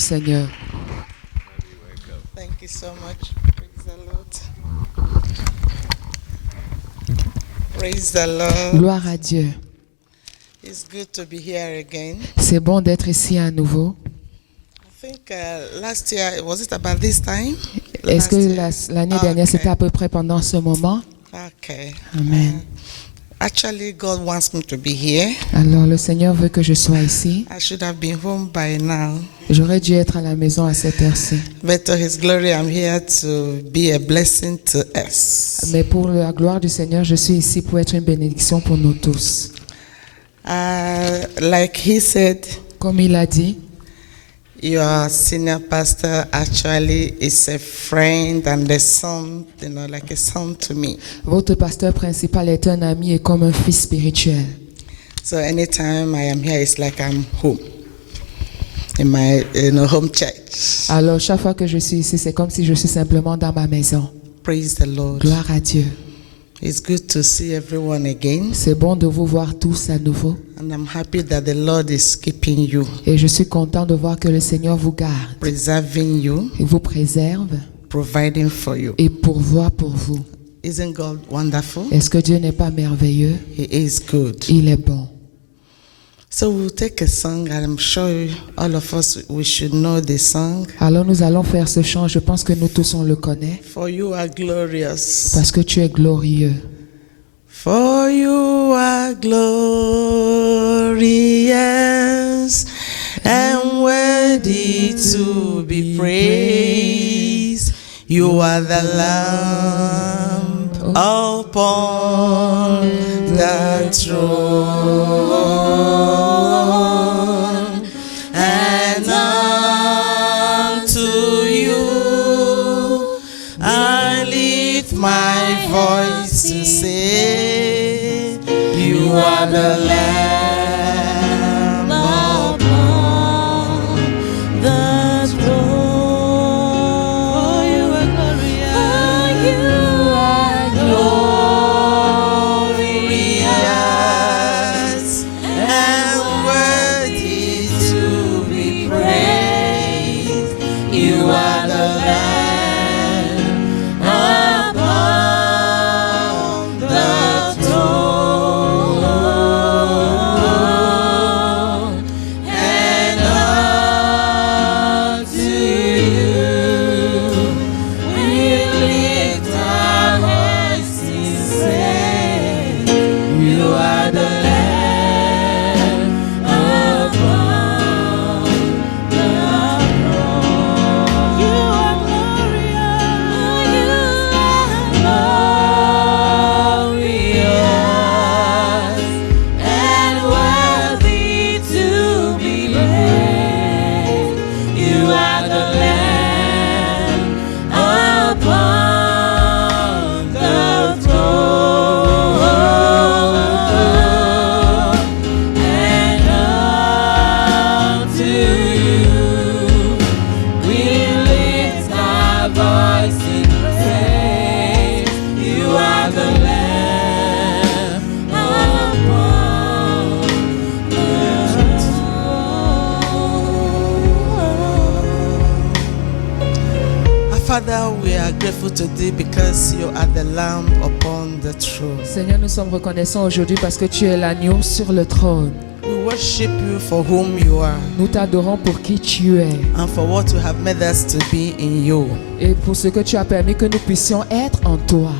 Seigneur. Thank you so much. Praise the Lord. Praise the Lord. Gloire à Dieu. It's good to be here again. C'est bon d'être ici à nouveau. I think last year, was it about this time? Est-ce que l'année dernière, Okay. c'était à peu près pendant ce moment? Okay. Amen. Actually, God wants me to be here. Alors, le Seigneur veut que je sois ici. I should have been home by now. J'aurais dû être à la maison à cette heure-ci. But to His glory, I'm here to be a blessing to us. Mais pour la gloire du Seigneur, je suis ici pour être une bénédiction pour nous tous. Like he said, Comme il a dit, your senior pastor actually is a friend and a son, like a son to me. votre pasteur principal est un ami et comme un fils spirituel. So anytime I am here, it's like I'm home in my home church. Alors, chaque fois que je suis ici, c'est comme si je suis simplement dans ma maison. Praise the Lord. Gloire à Dieu. It's good to see everyone again, C'est bon de vous voir tous à nouveau. and I'm happy that the Lord is keeping you, Et je suis content de voir que le Seigneur vous garde. preserving you, Il vous préserve providing for you. et pourvoit pour vous. Isn't God wonderful? Est-ce que Dieu n'est pas merveilleux? He is good. Il est bon. So we'll take a song, and I'm sure all of us, we should know the song. Alors nous allons faire ce chant. Je pense que nous tous on le connaît. For you are glorious. Parce que tu es glorieux. For you are glorious and worthy to be praised. You are the Lamb upon the throne, and unto you I lift my voice to say, you are the Lamb upon the throne. For you are glorious and worthy to be praised. You are the Lamb upon the throne, and unto you we lift our voice to say, you are the Lamb upon the throne. You are glorious and worthy to be praised. You are the Lamb upon the throne, and unto you we lift our voice in praise. You are the Lamb upon the throne. Father, we are grateful today because you are the Lamb upon the throne. Seigneur, nous sommes reconnaissants aujourd'hui parce que tu es l'agneau sur le trône. We worship you for whom you are Nous t'adorons pour qui tu es and for what you have made us to be in you. et pour ce que tu as permis que nous puissions être en toi.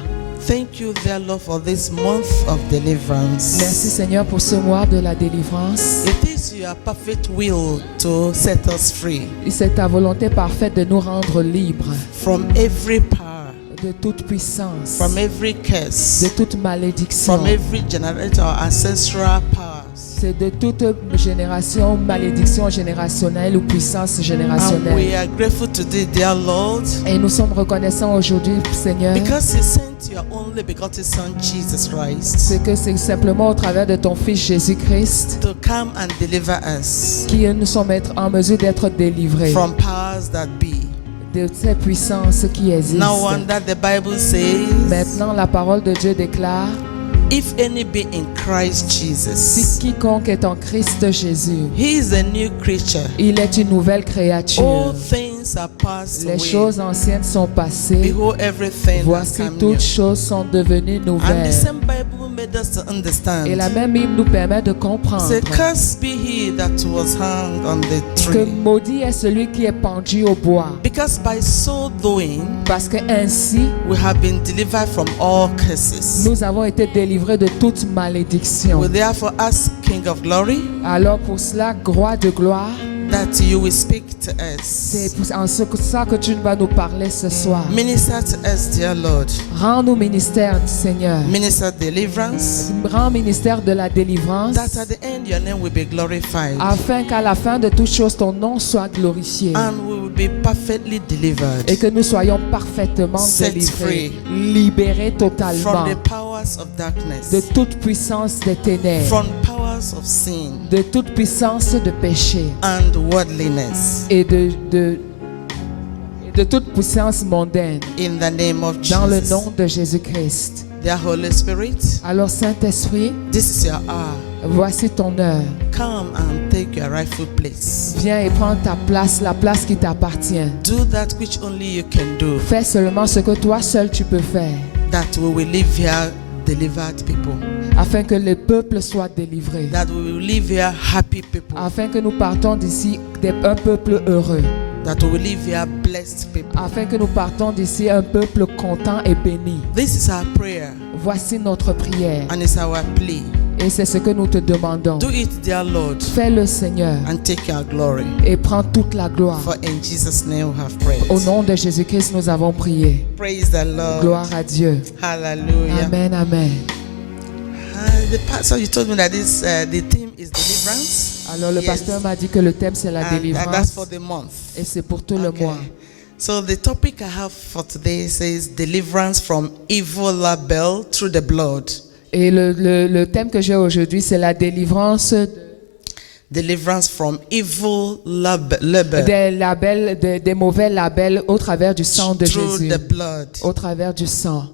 Thank you, dear Lord, for this month of deliverance. Merci Seigneur pour ce mois de la délivrance. It is your perfect will to set us free Et c'est ta volonté parfaite de nous rendre libres from every power, de toute puissance, from every de curse, toute malédiction. from every generator or ancestral powers. C'est de toute génération, malédiction générationnelle ou puissance And we générationnelle. are grateful today, dear Lord, Et nous sommes reconnaissants aujourd'hui, Seigneur, because you sent your only begotten Son, Jesus Christ, c'est que c'est simplement au travers de ton Fils Jésus-Christ to come and deliver us que nous sommes en mesure d'être délivrés from powers that be. de ces puissances qui No existent. wonder the Bible says Maintenant, la parole de Dieu déclare If any be in Christ Si Jesus, quiconque est en Christ Jésus, he is a new creature. il est une nouvelle All créature. things are passed Les away. choses anciennes sont passées. Behold, everything has Voici come toutes new. choses sont devenues And the nouvelles. same Bible made us to understand. Et la même Bible nous permet de comprendre Say, cursed be he that was hung on the que tree. maudit est celui qui est pendu au bois. Because by so doing, Parce que ainsi, we have been delivered from all curses. nous avons été délivrés de toute malédiction. We therefore ask King of Glory Alors pour cela, roi de gloire, that you will speak to us. c'est en ce que ça que tu vas nous parler ce soir. Minister to us, dear Lord. Rends-nous ministère du Seigneur. Minister deliverance, Rends ministère de la délivrance, that at the end your name will be glorified afin qu'à la fin de toute chose, ton nom soit glorifié. and we will be perfectly delivered Et que nous soyons parfaitement Set délivrés, free libérés totalement from the powers of darkness, de toute puissance des ténèbres, from powers of sin de toute puissance de péché and worldliness. et de toute puissance mondaine, In the name of dans le Jesus. nom de Jésus-Christ. Dear Holy Spirit, Alors Saint-Esprit, this is your hour. voici ton heure. Come and take your rightful place. Viens et prends ta place, la place qui t'appartient. Do that which only you can do, Fais seulement ce que toi seul tu peux faire, that we will live here delivered people, afin que le peuple soit délivré, that we will live here happy people, afin que nous partons d'ici un peuple heureux, that we will live here blessed people. afin que nous partons d'ici un peuple content et béni. This is our prayer Voici notre prière and it's our plea. et c'est ce que nous te demandons. Do it, dear Lord, Fais-le, Seigneur, and take your glory. et prends toute la gloire. For in Jesus' name we have prayed. Au nom de Jésus-Christ, nous avons prié. Praise the Lord. Gloire à Dieu. Hallelujah. Amen, amen. The pastor, you told me that this the theme is deliverance. Alors le Yes. pasteur m'a dit que le thème c'est la And that's délivrance for the month. et c'est pour tout le Okay. mois. So the topic I have for today says deliverance from evil label through the blood. Et le thème que j'ai aujourd'hui c'est la délivrance Deliverance from evil label des labels, des mauvais labels au travers du sang de through Jésus, the blood. au travers du sang.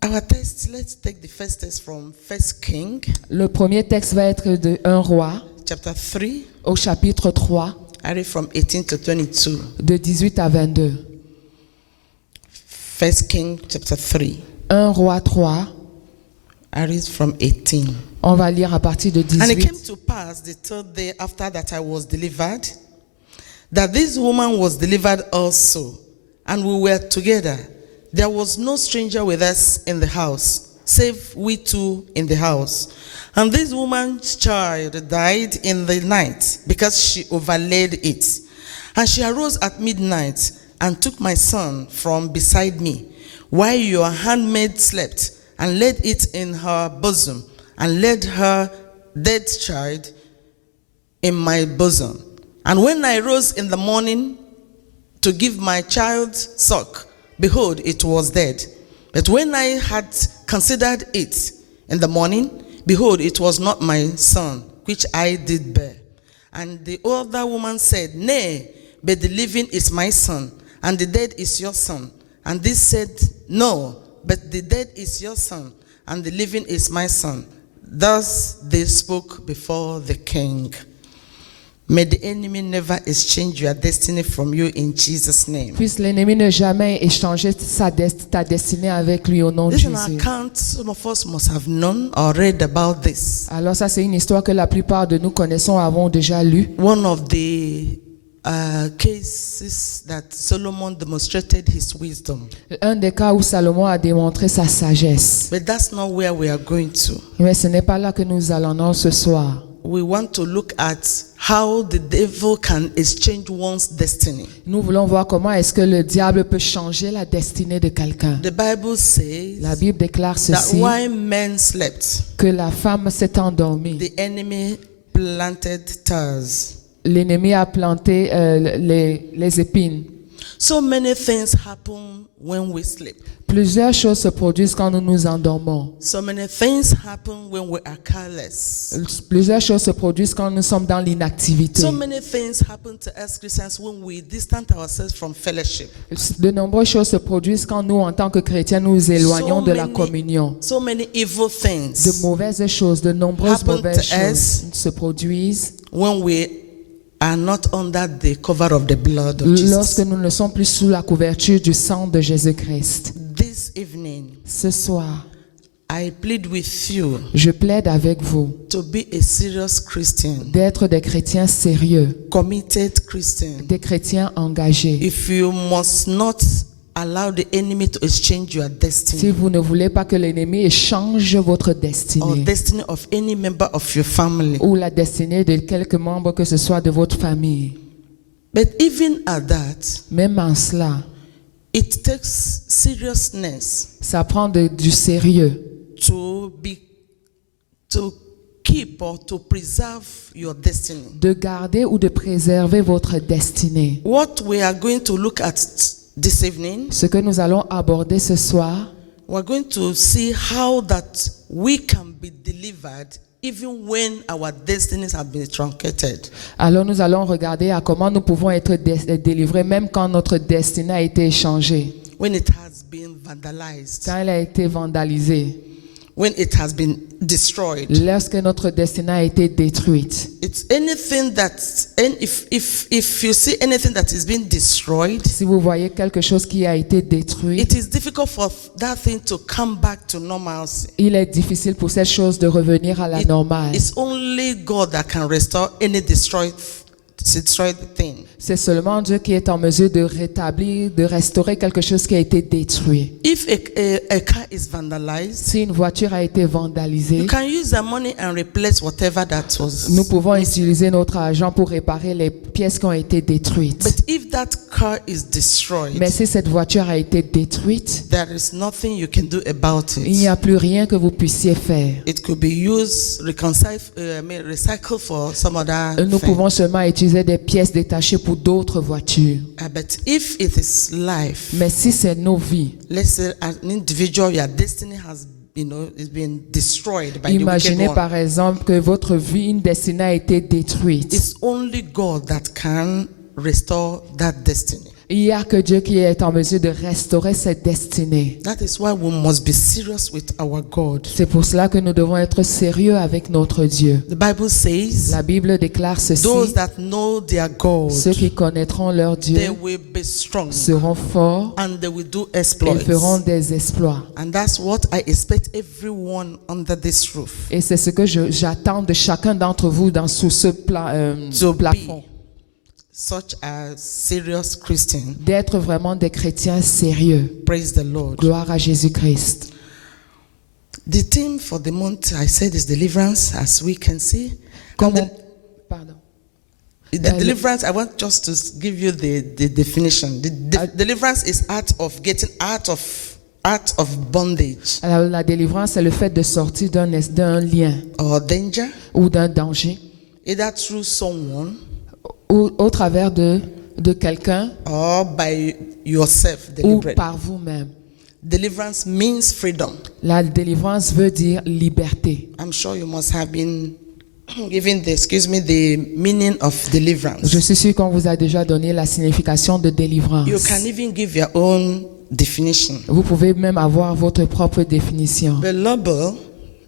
Our text, let's take the first text from 1 King, Le premier texte va être de 1 roi chapter 3. au chapitre 3 I read from 18 to 22. de 18 à 22. 1 King chapter 3. 1 roi 3, I read from 18. on va lire à partir de And it came 18. to pass the third day after that I was delivered, that this woman was delivered also, and we were together. There was no stranger with us in the house, save we two in the house. And this woman's child died in the night because she overlaid it. And she arose at midnight and took my son from beside me, while your handmaid slept, and laid it in her bosom, and laid her dead child in my bosom. And when I rose in the morning to give my child suck, behold, it was dead. But when I had considered it in the morning, behold, it was not my son, which I did bear. And the older woman said, Nay, but the living is my son, and the dead is your son. And this said, No, but the dead is your son, and the living is my son. Thus they spoke before the king. May the enemy never exchange your destiny from you in Jesus' name. Puisse l'ennemi ne jamais échanger ta destinée avec lui au nom de This is an Jésus. account some of us must have known or read about this. Alors ça c'est une histoire que la plupart de nous connaissons, avons déjà lu. One of the cases that Solomon demonstrated his wisdom. Un des cas où Salomon a démontré sa sagesse. But that's not where we are going to. Mais ce n'est pas là que nous allons non, ce soir. We want to look at how the devil can exchange one's destiny. Nous voulons voir comment est-ce que le diable peut changer la destinée de quelqu'un. The Bible says La Bible déclare that ceci, while men slept, que la femme s'est endormie. the enemy planted tares. L'ennemi a planté les épines. So many things happen when we sleep. Plusieurs choses se produisent quand nous nous endormons. So many things happen when we are careless. Plusieurs choses se produisent quand nous sommes dans l'inactivité. So many things happen to us Christians when we distance ourselves from fellowship. De nombreuses choses se produisent quand nous, en tant que chrétiens, nous éloignons de la communion. So many evil things De mauvaises choses, de nombreuses happen mauvaises to us choses se produisent when we are not under the cover of the blood of lorsque Jesus. nous ne sommes plus sous la couverture du sang de Jésus-Christ. This evening, Ce soir, I plead with you je plaide avec vous to be a serious Christian, d'être des chrétiens sérieux, committed Christian. des chrétiens engagés. If you must not allow the enemy to exchange your Si destiny vous ne voulez pas que l'ennemi échange votre or destinée destiny of any member of your family. ou la destinée de quelques membres que ce soit de votre famille, But even at that, même en cela, it takes seriousness ça prend du sérieux to keep or to preserve your destiny. de garder ou de préserver votre destinée. What we are going to look at this evening, Ce que nous allons aborder ce soir, we're going to see how that we can be delivered even when our destinies have been truncated. alors nous allons regarder à comment nous pouvons être délivrés même quand notre destinée a été échangée, When it has been vandalized, quand elle a été vandalisée, when it has been destroyed. lorsque notre destinée a été détruite. It's anything that, and if you see anything that is being destroyed, Si vous voyez quelque chose qui a été détruit, it is difficult for that thing to come back to normalcy. il est difficile pour cette chose de revenir à la normale. It's only God that can restore any destroyed thing. C'est seulement Dieu qui est en mesure de rétablir, de restaurer quelque chose qui a été détruit. If a car is vandalized, Si une voiture a été vandalisée, you can use the money and replace whatever that was. nous pouvons utiliser notre argent pour réparer les pièces qui ont été détruites. But if that car is destroyed, Mais si cette voiture a été détruite, there is nothing you can do about il n'y it. a plus rien que vous puissiez faire. It could be used, recycled for some other Nous thing. pouvons seulement utiliser des pièces détachées pour d'autres voitures. But if it is life, Mais si c'est nos vies, let's say an individual, your destiny has, is been destroyed by the wicked imaginez one. par exemple que votre vie, une destinée a été détruite. It's only God that can restore that destiny. Il n'y a que Dieu qui est en mesure de restaurer cette destinée. That is why we must be serious with our God. C'est pour cela que nous devons être sérieux avec notre Dieu. The Bible says, La Bible déclare ceci: those that know their God, ceux qui connaîtront leur they Dieu will be strong seront forts and they will do et exploits. feront des exploits. And that's what I expect everyone under this roof Et c'est ce que j'attends de chacun d'entre vous sous ce to plafond. be, such a serious Christian. D'être vraiment des chrétiens sérieux. Praise the Lord. Gloire à Jésus-Christ. The theme for the month, I said, is deliverance, as we can see. And Pardon. the deliverance, I want just to give you the definition. Deliverance is art of getting out of bondage Alors, la délivrance, c'est le fait de sortir d'un lien or danger, ou d'un danger, either through someone ou au travers de quelqu'un or by yourself ou deliberately. par vous-même. Deliverance means freedom. La délivrance veut dire liberté. I'm sure you must have been given the meaning of deliverance. Je suis sûr qu'on vous a déjà donné la signification de délivrance. You can even give your own definition. Vous pouvez même avoir votre propre définition. The label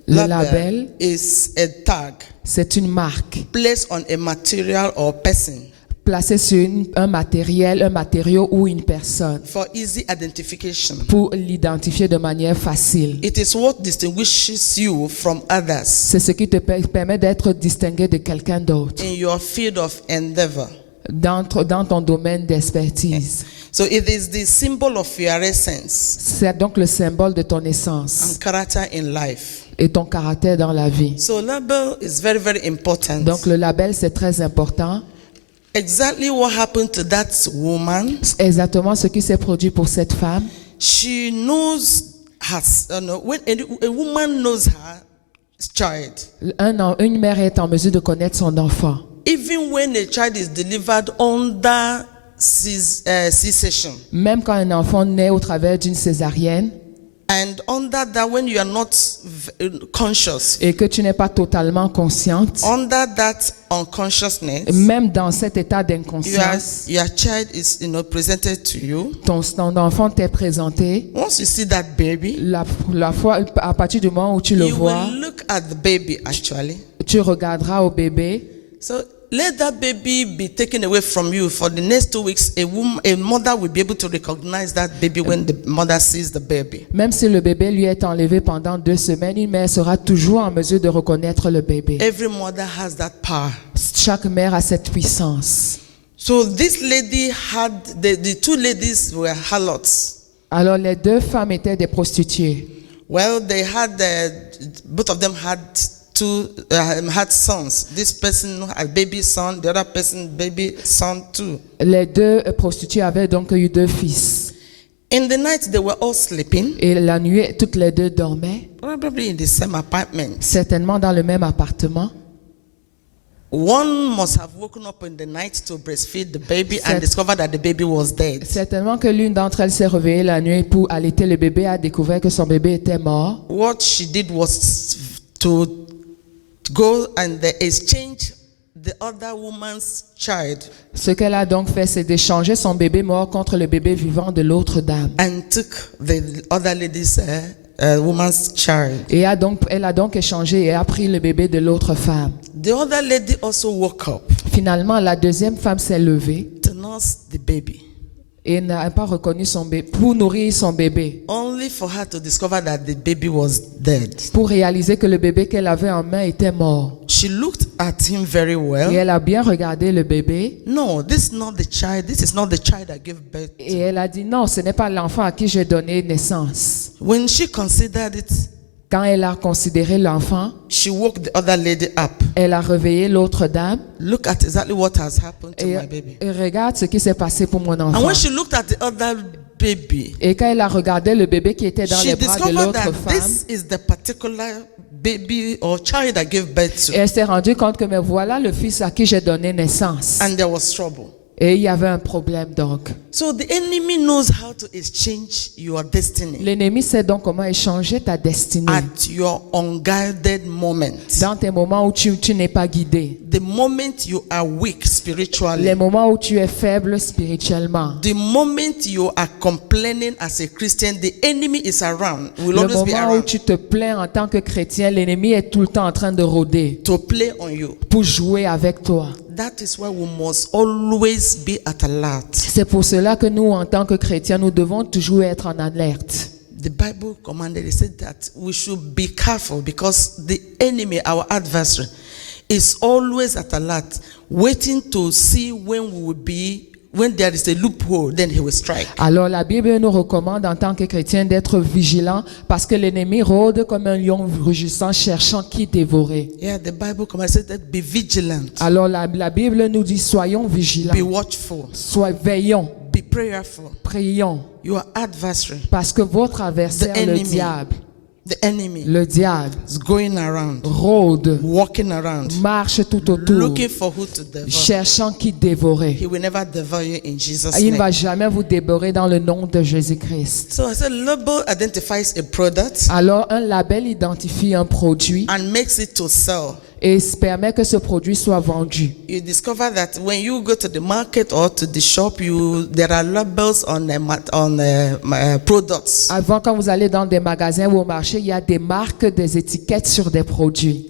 Le label, is a tag c'est une marque placed on a material or person placée sur un matériau ou une personne for easy identification. pour l'identifier de manière facile. It is what distinguishes you from others C'est ce qui te permet d'être distingué de quelqu'un d'autre in your field of endeavor. dans ton domaine d'expertise. So it is the symbol of your essence C'est donc le symbole de ton essence and character in life. et ton caractère dans la vie. So label is very, very important. Donc le label, c'est très important. Exactly what happened to that woman. C'est exactement ce qui s'est produit pour cette femme. She knows when a woman knows her child, Une mère est en mesure de connaître son enfant. even when a child is delivered under C-section. Même quand un enfant naît au travers d'une césarienne And under that, when you are not conscious, et que tu n'es pas totalement consciente, under that unconsciousness, même dans cet état d'inconscience, your child is, presented to you. ton enfant t'est présenté. Once you see that baby, La fois, à partir du moment où tu le you vois, will look at the baby actually. tu regarderas au bébé. So let that baby be taken away from you for the next 2 weeks. A mother will be able to recognize that baby when the mother sees the baby. Même si le bébé lui est enlevé pendant 2 semaines, une mère sera toujours en mesure de reconnaître le bébé. Every mother has that power. Chaque mère a cette puissance. So this lady had, the two ladies were harlots. Alors les 2 femmes étaient des prostituées. Well, they had, both of them had had sons. This person had baby son, the other person baby son too. Les 2 prostituées avaient donc eu 2 fils. In the night, they were all sleeping, Et la nuit, toutes les 2 dormaient, probably in the same apartment. certainement dans le même appartement. One must have woken up in the night to breastfeed the baby and discovered that the baby was dead. Certainement que l'une d'entre elles s'est réveillée la nuit pour allaiter le bébé, a découvert que son bébé était mort. What she did was to go and exchange the other woman's child Ce qu'elle a donc fait, c'est d'échanger son bébé mort contre le bébé vivant de l'autre dame. and took the other lady's woman's child. Et elle a donc échangé et a pris le bébé de l'autre femme. The other lady also woke up Finalement, la deuxième femme s'est levée to nurse the baby, et n'a pas reconnu son bébé pour nourrir son bébé, only for her to discover that the baby was dead. pour réaliser que le bébé qu'elle avait en main était mort. She looked at him very Et well. elle a bien regardé le bébé No, this is not the child. This is not the child I gave birth to. et elle a dit non, ce n'est pas l'enfant à qui j'ai donné naissance. When she considered it, Quand elle a considéré l'enfant, she woke the other lady up. elle a réveillé l'autre dame Look at exactly what has happened to my baby. et regarde ce qui s'est passé pour mon And enfant. when she looked at the other baby, Et quand elle a regardé le bébé qui était dans she les bras de discovered l'autre that femme, this is the particular baby or child I gave birth et to. elle s'est rendue compte que mais voilà le fils à qui j'ai donné naissance. And there was trouble. Et il y avait un problème donc. So the enemy knows how to exchange your destiny L'ennemi sait donc comment échanger ta destinée at your unguided moment. dans tes moments où tu n'es pas guidé, The moment you are weak spiritually. les moments où tu es faible spirituellement, The moment you are complaining as a Christian, the enemy is around, will le always be moment où around tu te plains en tant que chrétien, l'ennemi est tout le temps en train de rôder to play on you. pour jouer avec toi. That is why we must always be at alert. C'est pour cela que nous, en tant que chrétiens, nous devons toujours être en alerte. The Bible commanded, it said that we should be careful because the enemy, our adversary, is always at alert, waiting to see when there is a loophole, then he will strike. Alors la Bible nous recommande en tant que chrétiens d'être vigilants parce que l'ennemi rôde comme un lion rugissant cherchant qui dévorer. Yeah, the Bible commanded, it said that be vigilant, Alors la Bible nous dit soyons vigilants, be watchful, veillons, be prayerful. prions Your adversary, parce que votre adversaire, The le enemy. diable, the enemy is going around, rôde, walking around, marche tout autour, looking for who to devour. cherchant qui dévorer. He will never devour you in Jesus' Il ne name. va jamais vous dévorer dans le nom de Jésus-Christ. So I said, label identifies a product Alors un label identifie un produit and makes it to sell. et permet que ce produit soit vendu. You discover that when you go to the market or to the shop, there are labels on products. Avant, quand vous allez dans des magasins ou au marché, il y a des marques, des étiquettes sur des produits.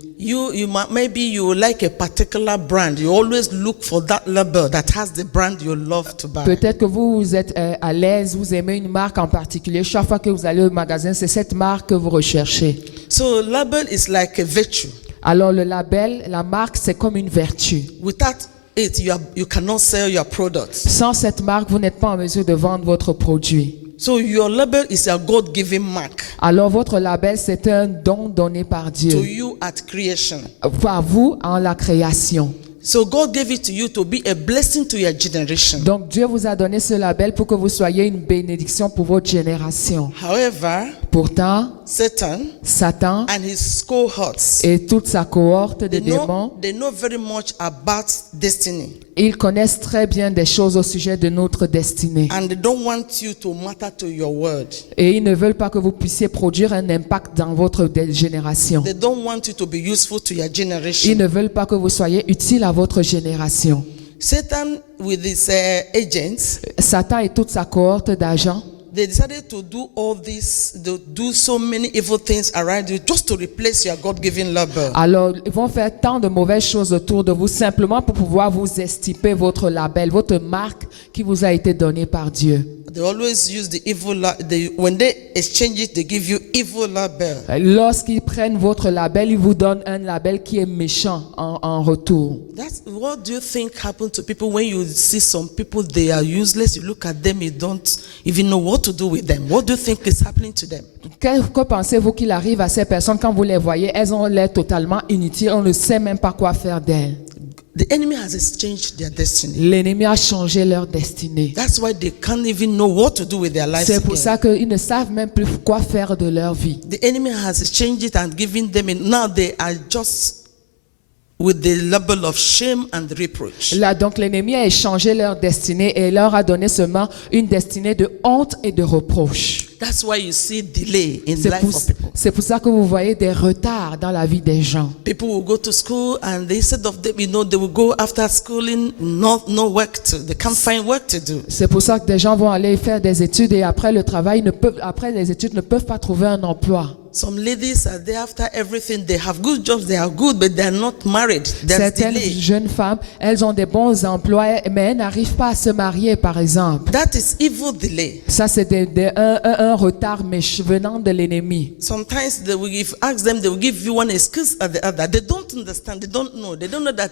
Maybe you like a particular brand. You always look for that label that has the brand you love to buy. Peut-être que vous êtes à l'aise, vous aimez une marque en particulier. Chaque fois que vous allez au magasin, c'est cette marque que vous recherchez. So label is like a virtue. Alors le label, la marque, c'est comme une vertu. Without it, you cannot sell your products. Sans cette marque, vous n'êtes pas en mesure de vendre votre produit. So your label is a God-given mark Alors votre label, c'est un don donné par to Dieu, you at creation. par vous en la création. So God gave it to you to be a blessing to your generation. Donc Dieu vous a donné ce label pour que vous soyez une bénédiction pour votre génération. However, Pourtant, Satan Satan and his cohorts, et toute sa cohorte de they démons, know very much about destiny. ils connaissent très bien des choses au sujet de notre destinée. And they don't want you to matter to your word. Et ils ne veulent pas que vous puissiez produire un impact dans votre génération. They don't want you to be useful to your Ils generation. ne veulent pas que vous soyez utile à votre génération. Satan with his agents, Satan et toute sa cohorte d'agents, they decided to do all this, to do so many evil things around you just to replace your God-given label. alors ils vont faire tant de mauvaises choses autour de vous simplement pour pouvoir vous estiper votre label, votre marque qui vous a été donnée par Dieu. They always use the evil, when they exchange it, they give you evil label. Lorsqu'ils prennent votre label, ils vous donnent un label qui est méchant en retour. That's what do you think happened to people when you see some people, they are useless, you look at them, you don't even know what to do with them. What do you think is happening to them? Que pensez-vous qu'il arrive à ces personnes quand vous les voyez? Elles ont l'air totalement inutiles, on ne sait même pas quoi faire d'elles. The enemy has exchanged their destiny. L'ennemi a changé leur destinée. That's why they can't even know what to do with their lives C'est pour again. ça qu'ils ne savent même plus quoi faire de leur vie. The enemy has exchanged it and given them, now they are just with the level of shame and reproach. Là, donc l'ennemi a échangé leur destinée et leur a donné seulement une destinée de honte et de reproche. That's why you see delay in the C'est life pour, of people. c'est pour ça que vous voyez des retards dans la vie des gens. People will go to school and instead of them, they will go after schooling, no work they can't find work to do. C'est pour ça que des gens vont aller faire des études et après le travail, après les études, ne peuvent pas trouver un emploi. Some ladies are there after everything. They have good jobs, they are good, but they are not married. There's Certaines delay. jeunes femmes, elles ont des bons emplois, mais elles n'arrivent pas à se marier, par exemple. That is evil delay. Ça, c'est un retard venant de l'ennemi. Sometimes they will, if you ask them, they will give you one excuse or the other. They don't understand. They don't know. They don't know that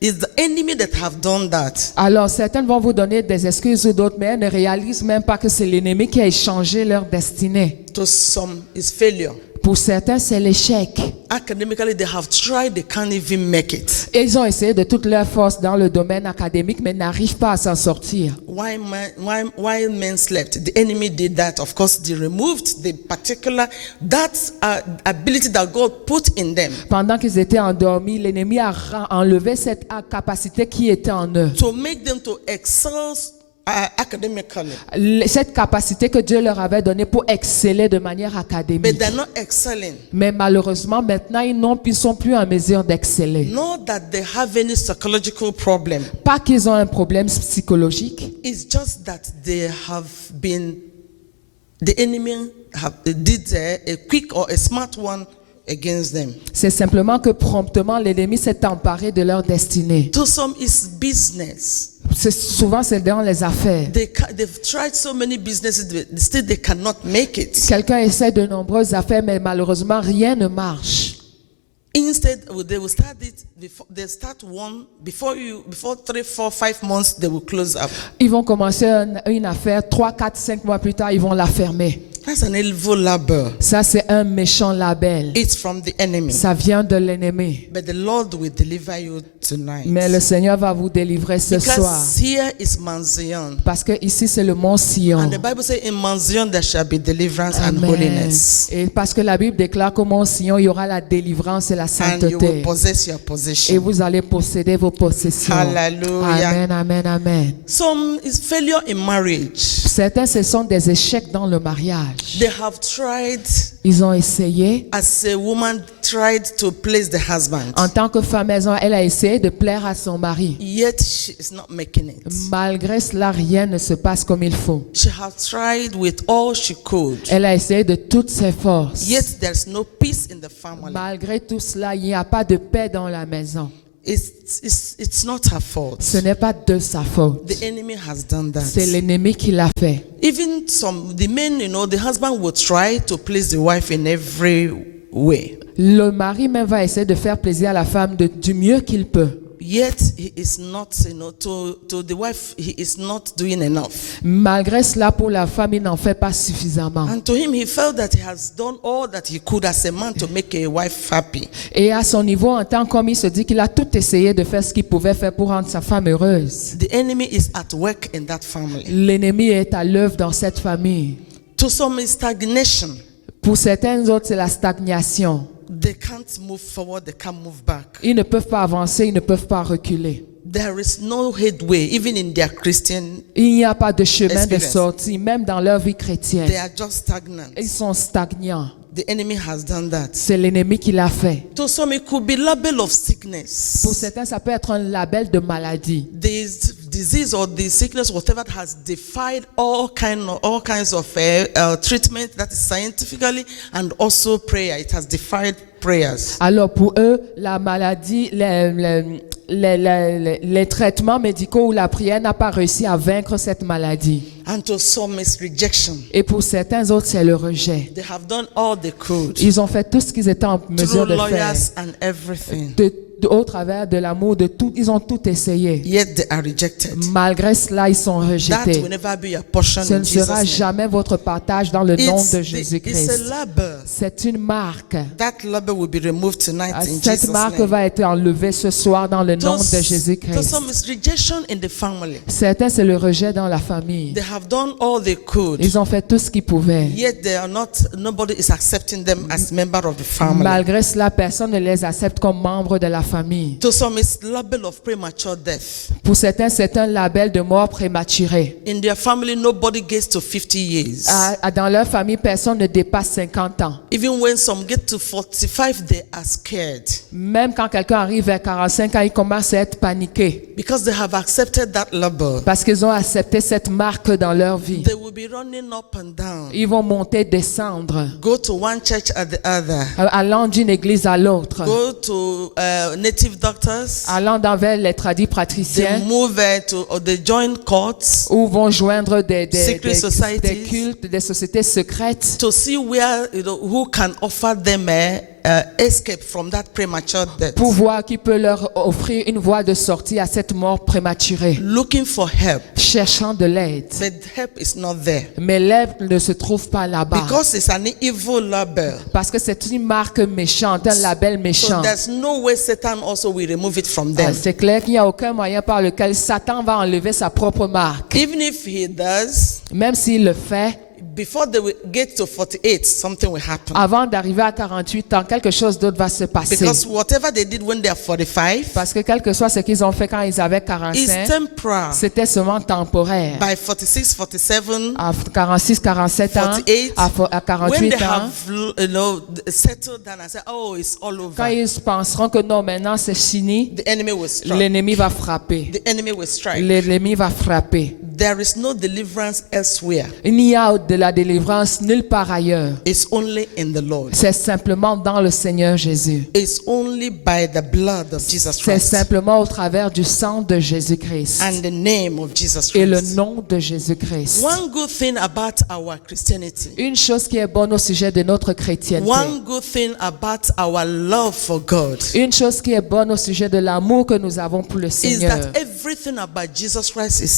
it's the enemy that have done that. Alors, certaines vont vous donner des excuses ou d'autres, mais elles ne réalisent même pas que c'est l'ennemi qui a échangé leur destinée. To some, it's failure. Pour certains, c'est l'échec. Academically, they have tried. They can't even make it. Ils ont essayé de toute leur force dans le domaine académique, mais n'arrivent pas à s'en sortir. Why men slept? The enemy did that. Of course, they removed the particular ability that God put in them Pendant qu'ils étaient endormis, l'ennemi a enlevé cette capacité qui était en eux. to make them to excel academically. Cette capacité que Dieu leur avait donnée pour exceller de manière But académique. they're not excelling. Mais malheureusement, maintenant, ils ne sont plus en mesure d'exceller. Not that they have any psychological problem. Pas qu'ils ont un problème psychologique. It's just that they have been, the enemy did a quick or a smart one against them. C'est simplement que promptement, l'ennemi s'est emparé de leur destinée. To some, it's business. Souvent, c'est dans les affaires. They've tried so many businesses, but still they cannot make it. Quelqu'un essaie de nombreuses affaires, mais malheureusement, rien ne marche. Instead, they will start it before they start one before 3, 4, 5 months they will close up. Ils vont commencer une affaire, 3, 4, 5 mois plus tard, ils vont la fermer. That's an evil label. Ça, c'est un méchant label. It's from the enemy. Ça vient de l'ennemi. But the Lord will deliver you tonight. Mais le Seigneur va vous délivrer ce soir. Because here is Mount Zion. Parce que ici, c'est le mont Sion. And the Bible says in Mount Zion there shall be deliverance and Amen. holiness. Et parce que la Bible déclare qu'au mont Sion, il y aura la délivrance et la And you will sainteté. possess your Et possession. vous allez posséder vos possessions. Hallelujah. Amen, amen, amen. Some is failure in marriage. Certains, ce sont des échecs dans le mariage. They have tried, Ils ont essayé. as a woman tried to please the husband. En tant que femme maison, elle a essayé de plaire à son mari. Yet she is not making it. Malgré cela, rien ne se passe comme il faut. She has tried with all she could. Elle a essayé de toutes ses forces. Yet there's no peace in the family. Malgré tout cela, il n'y a pas de paix dans la maison. It's not her fault. Ce n'est pas de sa faute. The enemy has done C'est that. l'ennemi qui l'a fait. Even the men, the husband will try to please the wife in every way. Le mari même va essayer de faire plaisir à la femme du mieux qu'il peut. Yet he is not, to the wife, he is not doing enough. Malgré cela, pour la femme, il n'en fait pas suffisamment. And to him, he felt that he has done all that he could as a man to make a wife happy. Et à son niveau, en tant qu'homme, il se dit qu'il a tout essayé de faire ce qu'il pouvait faire pour rendre sa femme heureuse. The enemy is at work in that family. L'ennemi est à l'œuvre dans cette famille. To some, is stagnation. Pour certains autres, c'est la stagnation. They can't move forward, they can't move back. Ils ne peuvent pas avancer, ils ne peuvent pas reculer. There is no headway, even in their Christian, Il n'y a pas de chemin de Experience. sortie, même dans leur vie chrétienne. they are just stagnant. Ils sont stagnants. The enemy has done that. C'est l'ennemi qui l'a fait. To some, it could be label of sickness. Pour certains, ça peut être un label de maladie. This disease or the sickness, whatever, has defied all kinds of treatment that is scientifically and also prayer. It has defied prayers. Alors pour eux, la maladie, les traitements médicaux ou la prière n'a pas réussi à vaincre cette maladie. And to some, it's rejection. Et pour certains autres, c'est le rejet. They have done all they could Ils ont fait tout ce qu'ils étaient en mesure through de faire. lawyers and everything. Au travers de l'amour, de tout, ils ont tout essayé. Yet they are rejected. Malgré cela, ils sont That rejetés. will never be a portion Ce in ne Jesus' sera name. jamais votre partage dans le nom de It's Jésus-Christ. a label. C'est une marque. That label will be removed tonight in Cette Jesus' marque name. va être enlevée ce soir dans le nom de To Jésus-Christ. some, it's rejection in the family. Certains, c'est le rejet dans la famille. They have done all they could. Ils ont fait tout ce qu'ils pouvaient. Yet they are not. Nobody is accepting them as member of the family. Malgré cela, personne ne les accepte comme membres de la famille. To some, it's label of premature death. Pour certains, c'est un label de mort prématurée. In their family, nobody gets to 50 years. Dans leur famille, personne ne dépasse 50 ans. Even when some get to 45, they are scared Même quand quelqu'un arrive vers 45 ans, il commence à être paniqué because they have accepted that label. parce qu'ils ont accepté cette marque dans leur vie. They will be running up and down, Ils vont monter, descendre, go to one church at the other, allant d'une église à l'autre, go to native doctors. allant vers les tradis They praticiens move to or they join courts ou vont joindre des Secret societies. des cultes, des sociétés secrètes to see where who can offer them escape from that premature death. pour voir qui peut leur offrir une voie de sortie à cette mort prématurée, Looking for help, cherchant de l'aide. but help is not there Mais l'aide ne se trouve pas là-bas because it's an evil label. parce que c'est une marque méchante, un label So méchant. there's no way Satan also will remove it from them. C'est clair qu'il n'y a aucun moyen par lequel Satan va enlever sa propre marque. Even if he does, Même s'il le fait, before they will get to 48, something will happen. avant d'arriver à 48 ans, quelque chose d'autre va se passer. Because whatever they did when they are 45 Parce que quel que soit ce qu'ils ont fait quand ils avaient is 45, temporal. c'était seulement temporaire. By 46, 47, À 46, 47 ans, 48, à when 48 they ans, have settled down and said, "Oh, it's all quand over," ils penseront que non, maintenant c'est fini, the enemy will strike. l'ennemi va frapper. The enemy will strike. L'ennemi va frapper. There is no deliverance elsewhere. Il n'y a de la délivrance nulle part ailleurs. It's only in the Lord. C'est simplement dans le Seigneur Jésus. It's only by the blood of Jesus C'est Christ simplement au travers du sang de Jésus-Christ and the name of Jesus et le Christ. nom de Jésus-Christ. One good thing about our Christianity, Une chose qui est bonne au sujet de notre chrétienté. one good thing about our love for God Une chose qui est bonne au sujet de l'amour que nous avons pour le is Seigneur. that everything about Jesus Christ is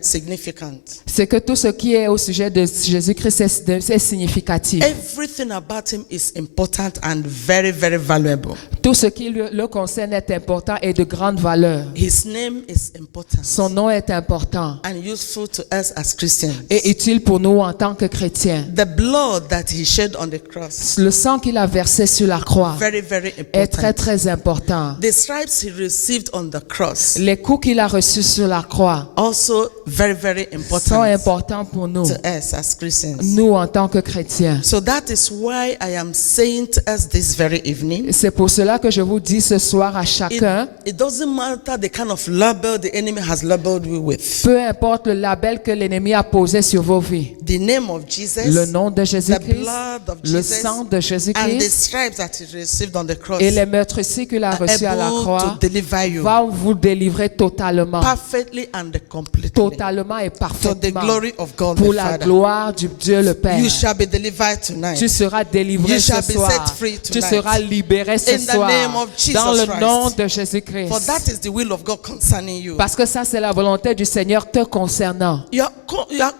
significant. C'est que tout ce qui est au sujet de Jésus-Christ c'est significatif. Everything about him is important and very, very valuable. Tout ce qui le concerne est important et de grande valeur. His name is important Son nom est important and useful to us as Christians. et utile pour nous en tant que chrétiens. The blood that he shed on the cross, Le sang qu'il a versé sur la croix very, very est très important. très important. The stripes he received on the cross, Les coups qu'il a reçus sur la croix also very, very sont important importants pour nous, to us as Christians. nous en tant que chrétiens. So that is why I am saying to us this very evening, C'est pour cela que je vous dis ce soir à chacun, it doesn't matter the kind of label the enemy has labeled you with. peu importe le label que l'ennemi a posé sur vos vies, The name of Jesus, le nom de the Jésus-Christ, blood of le Jesus, sang de and the Jésus-Christ stripes that he received on the cross et les meurtrissures qu'il a are reçus à la able croix to deliver you va vous délivrer totalement, perfectly and completely totalement et to the parfaitement glory of God pour the la Father. gloire du Dieu le Père. You shall be delivered tonight. Tu seras délivré You ce shall be soir. set free Tu tonight. seras libéré ce In the soir name of Jesus dans le Christ. nom de Jésus-Christ. For that is the will of God concerning you. Parce que ça, c'est la volonté du Seigneur te concernant. You are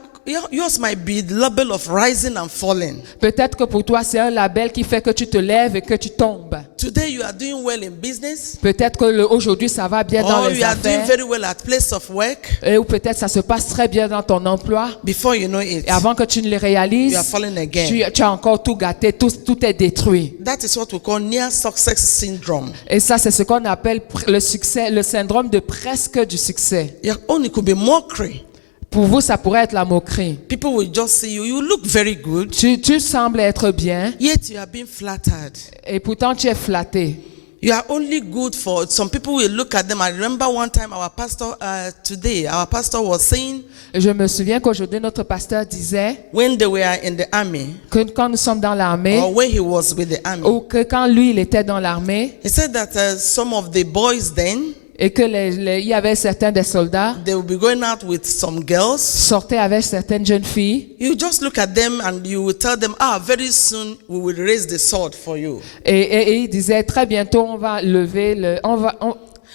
yours might be the label of rising and falling. Peut-être que pour toi, c'est un label qui fait que tu te lèves et que tu tombes. Today you are doing well in business, Peut-être que aujourd'hui, ça va bien dans or les you are doing affaires. very well at place of work. Ou peut-être ça se passe très bien dans ton emploi. Before you know it, Et avant que tu ne le réalises, you are falling again. tu as encore tout gâté, tout est détruit. That is what we call near success syndrome. Et ça, c'est ce qu'on appelle le succès, le syndrome de presque du succès. Your own, it could be mockery. Pour vous, ça pourrait être la moquerie. People will just see you. You look very good, Tu sembles être bien yet you are being flattered. et pourtant tu es flatté. You are only good for some people. Will look at them. I remember one time our pastor was saying, Je me souviens qu'aujourd'hui, notre pasteur disait when they were in the army, que quand nous sommes dans l'armée, or when he was with the army, ou que quand lui, il était dans l'armée, he said that some of the boys then, et que il y avait certains des soldats they will be going out with some girls. sortaient avec certaines jeunes filles, You just look at them and you will tell them, very soon we will raise the sword for you. et il disait très bientôt on va lever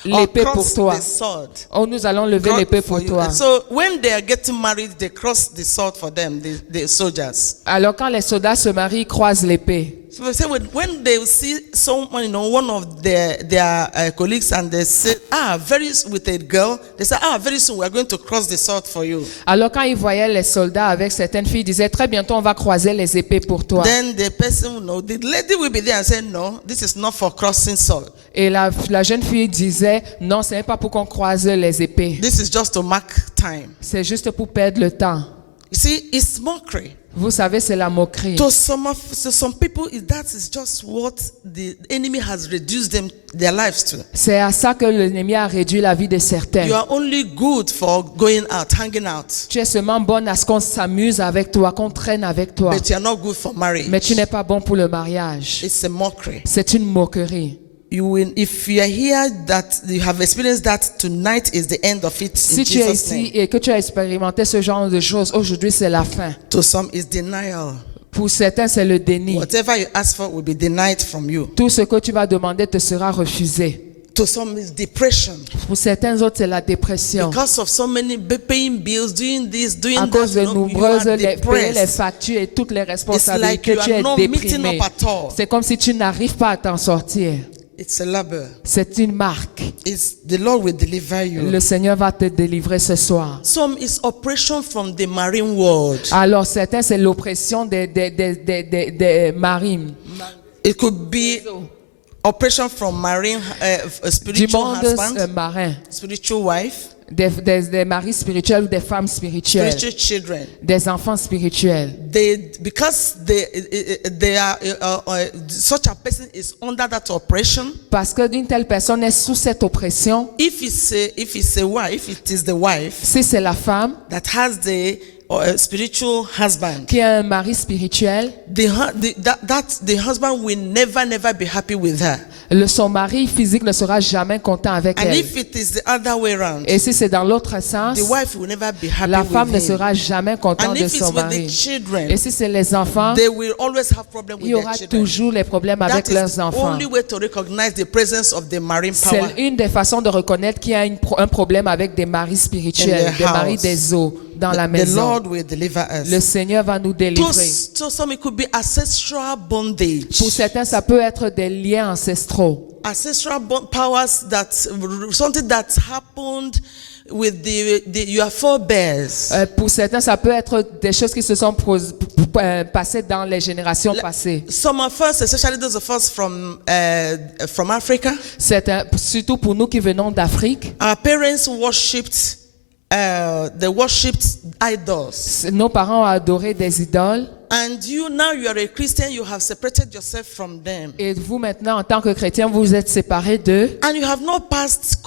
l'épée Or pour cross toi. the sword. Nous allons lever l'épée For pour you. toi. So when they are getting married, they cross the sword for them, the soldiers. Alors quand les soldats se marient, ils croisent l'épée. So they say when they see someone, one of their colleagues, and they say, with a girl, they say, very soon we are going to cross the sword for you. Alors quand ils voyaient les soldats avec certaines filles, ils disaient très bientôt on va croiser les épées pour toi. Then the person, the lady will be there and say, no, this is not for crossing sword. Et la jeune fille disait non, ce n'est pas pour qu'on croise les épées. This is just to mark time. C'est juste pour perdre le temps. You see, it's mockery. Vous savez, c'est la moquerie. To some people, that is just what the enemy has reduced their lives to. C'est à ça que l'ennemi a réduit la vie de certains. You are only good for going out, hanging out, Tu es seulement bonne à ce qu'on s'amuse avec toi, qu'on traîne avec toi. but you are not good for marriage. Mais tu n'es pas bon pour le mariage. It's a mockery. C'est une moquerie. If you are here, that you have experienced that, tonight is the end of it. Si In tu es Jesus' ici name. et que tu as expérimenté ce genre de choses, aujourd'hui c'est la fin. To some, it's denial. Pour certains, c'est le déni. Whatever you ask for will be denied from you. Tout ce que tu vas demander te sera refusé. To some, it's depression. Pour certains autres, c'est la dépression. Because of so many paying bills, doing this, doing À that, cause de you nombreuses are payer les depressed. factures et toutes les It's like responsabilités, you tu es are not meeting déprimé. up at all. C'est comme si tu n'arrives pas à t'en sortir. It's a label. C'est une marque. It's the Lord will deliver you. Le Seigneur va te délivrer ce soir. Some is oppression from the marine world. Alors certains, c'est l'oppression des marines. It could be oppression from marine Du spiritual monde husband, marin. spiritual wife, Des maris spirituels ou des femmes spirituelles. spiritual children. Des enfants spirituels. Because they are such a person is under that oppression. Parce qu'une telle personne est sous cette oppression. If it's a wife, if it is the wife Si c'est la femme that has the spiritual husband, qui a un mari spirituel, the husband will never be happy with her. son mari physique ne sera jamais content avec And elle. if it is the other way around, Et si c'est dans l'autre sens, the wife will never be happy la femme ne with him. sera jamais contente And de if it's son with mari. the children, Et si c'est les enfants, they will always have problems il with y their aura children. toujours les problèmes avec That is leurs the enfants. only way to recognize the presence of the marine power. C'est une des façons de reconnaître qu'il y a un problème avec des maris spirituels, In their des maris house. des eaux dans la The maison. Lord will deliver Le us. Seigneur va nous délivrer. To some, it could be ancestral bondage. Pour certains, ça peut être des liens ancestraux. Ancestral powers, something that happened with your forebears. Pour certains, ça peut être des choses qui se sont passées dans les générations passées. Some of us, especially those of us from Africa, Surtout pour nous qui venons d'Afrique, our parents worshipped idols. nos parents ont adoré des idoles. And you are a Christian, you have separated yourself from them. Et vous maintenant, en tant que chrétien, vous êtes séparés d'eux. And you have not passed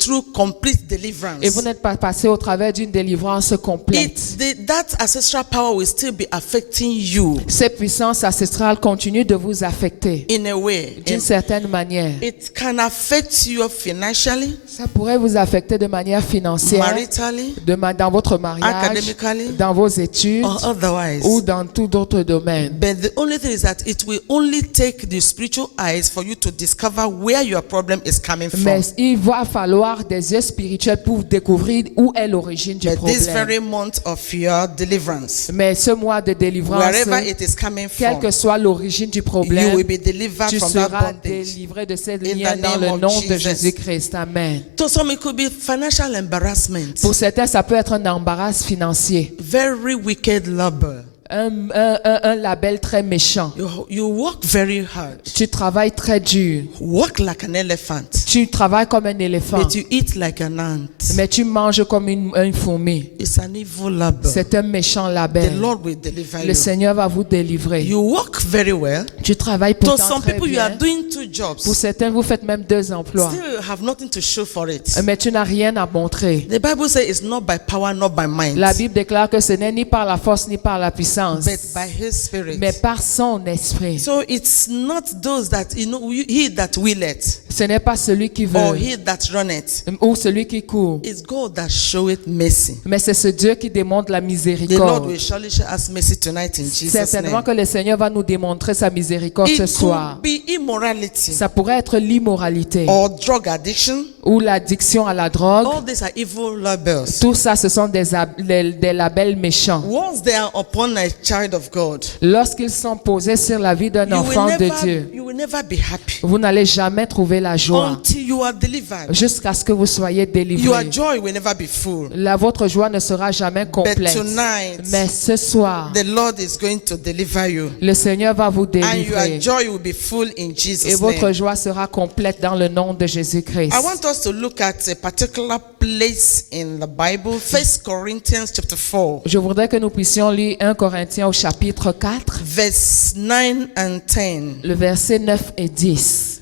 through complete deliverance. Et vous n'êtes pas passé au travers d'une délivrance complète. That ancestral power will still be affecting you Ces puissances ancestrales continuent de vous affecter in a way. d'une certaine manière. It can affect you financially, Ça pourrait vous affecter de manière financière, maritally, dans votre mariage, academically, dans vos études or otherwise. eyes. ou dans tout autre domaine. But the only thing is that it will only take the spiritual eyes for you to discover where your problem is coming from. Mais il va falloir des yeux spirituels pour découvrir où est l'origine du But this problème. very month of your deliverance, Mais ce mois de délivrance, wherever it is coming quelle from, que soit l'origine du you problème, will be delivered tu from that seras bondage. délivré de cette In lien the dans name le of nom de Jesus. Jésus-Christ. Amen. To some, it could be financial embarrassment, Pour certains, ça peut être un embarras financier, very wicked labor. un label très méchant. You work very hard, Tu travailles très dur. work like an elephant, Tu travailles comme un éléphant, but you eat like an ant. mais tu manges comme une fourmi. It's an evil labor. C'est un méchant The label. Lord will deliver Le you. Seigneur va vous délivrer. You work very well. Tu travailles To pourtant some très people, you are bien. doing 2 jobs. Pour certains, vous faites même 2 emplois. Still, you have nothing to show for it. Mais tu n'as rien à montrer. The Bible says it's not by power, not by might, La Bible déclare que ce n'est ni par la force ni par la puissance, but by His Spirit. mais par son esprit. So it's not those that, he that willeth, Ce n'est pas celui qui or veut he that runneth. ou celui qui court, It's God that showeth mercy. mais c'est ce Dieu qui démontre la The Lord miséricorde. will surely show us mercy tonight in Jesus' Certainement name. que le Seigneur va nous démontrer sa miséricorde ce It soir. could be immorality Ça pourrait être l'immoralité or drug addiction. ou l'addiction à la drogue. All these are evil labels. Tout ça, ce sont des labels méchants. Once they are upon a child of God, Lorsqu'ils sont posés sur la vie d'un enfant de Dieu, you will never be happy vous n'allez jamais trouver la joie until you are delivered. jusqu'à ce que vous soyez Your délivrés. joy will never be full. Votre joie ne sera jamais But complète. tonight, Mais ce soir, the Lord is going to deliver you. le Seigneur va vous And délivrer. your joy will be full in Et Jesus' votre name. joie sera complète dans le nom de Jésus-Christ. I want us to look at a particular place in the Bible, 1 Corinthians chapter 4, Je voudrais que nous puissions lire 1 Corinthiens au chapitre 4, verse 9 and 10. le verset 9 et 10.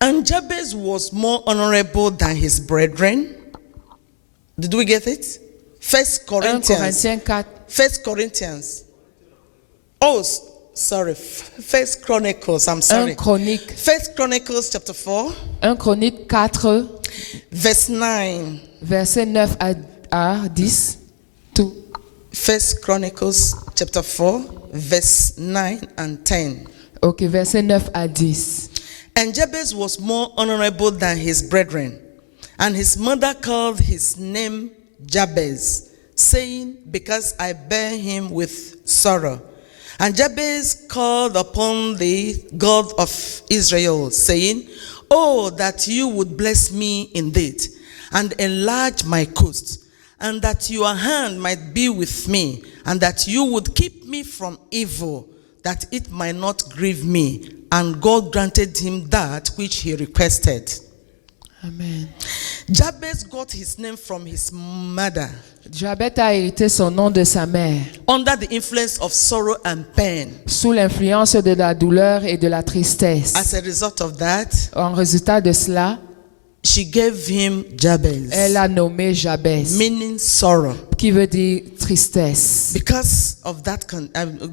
And Jabez was more honorable than his brethren. Did we get it? 1 1 Corinthians. Corinthiens 4, 1 Corinthians. Oh, sorry. 1 Chronicles. I'm 1 sorry. Chronique, 1 Chronicles chapter 4, 1 Chronique 4, verse 9. verset 9 à 10. Tout. 1 Chronicles chapter 4, verse 9 and 10. Ok, verset 9 à 10. And Jabez was more honorable than his brethren, and his mother called his name Jabez, saying, because I bear him with sorrow. And Jabez called upon the God of Israel, saying, oh, that you would bless me indeed, and enlarge my coast, and that your hand might be with me, and that you would keep me from evil, that it might not grieve me. And God granted him that which he requested. Amen. Jabez got his name from his mother Jabez a hérité son nom de sa mère, under the influence of sorrow and pain. sous l'influence de la douleur et de la tristesse. As a result of that, En résultat de cela, she gave him Jabez, elle a nommé Jabez, meaning sorrow, qui veut dire tristesse, because of that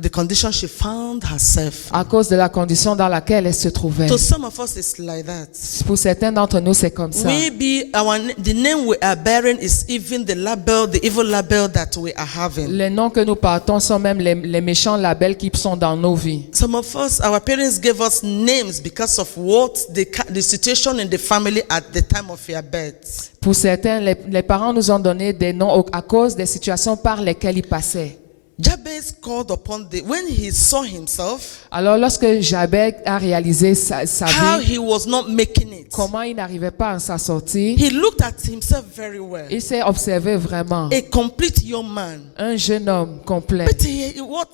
the condition she found herself. à cause de la condition dans laquelle elle se trouvait. To some of us, it's like that. Pour certains d'entre nous, c'est comme ça. Maybe the name we are bearing is even the label, the evil label that we are having. Les noms que nous portons sont même les méchants labels qui sont dans nos vies. Some of us, our parents gave us names because of what the situation in the family at the time of your birth. Pour certains, les parents nous ont donné des noms à cause des situations par lesquelles ils passaient. Jabez called upon when he saw himself, Alors, lorsque Jabez a réalisé sa how vie, he was not making it. comment il n'arrivait pas à s'en sortir, He looked at himself very well. il s'est observé vraiment. A complete young man. Un jeune homme complet. But what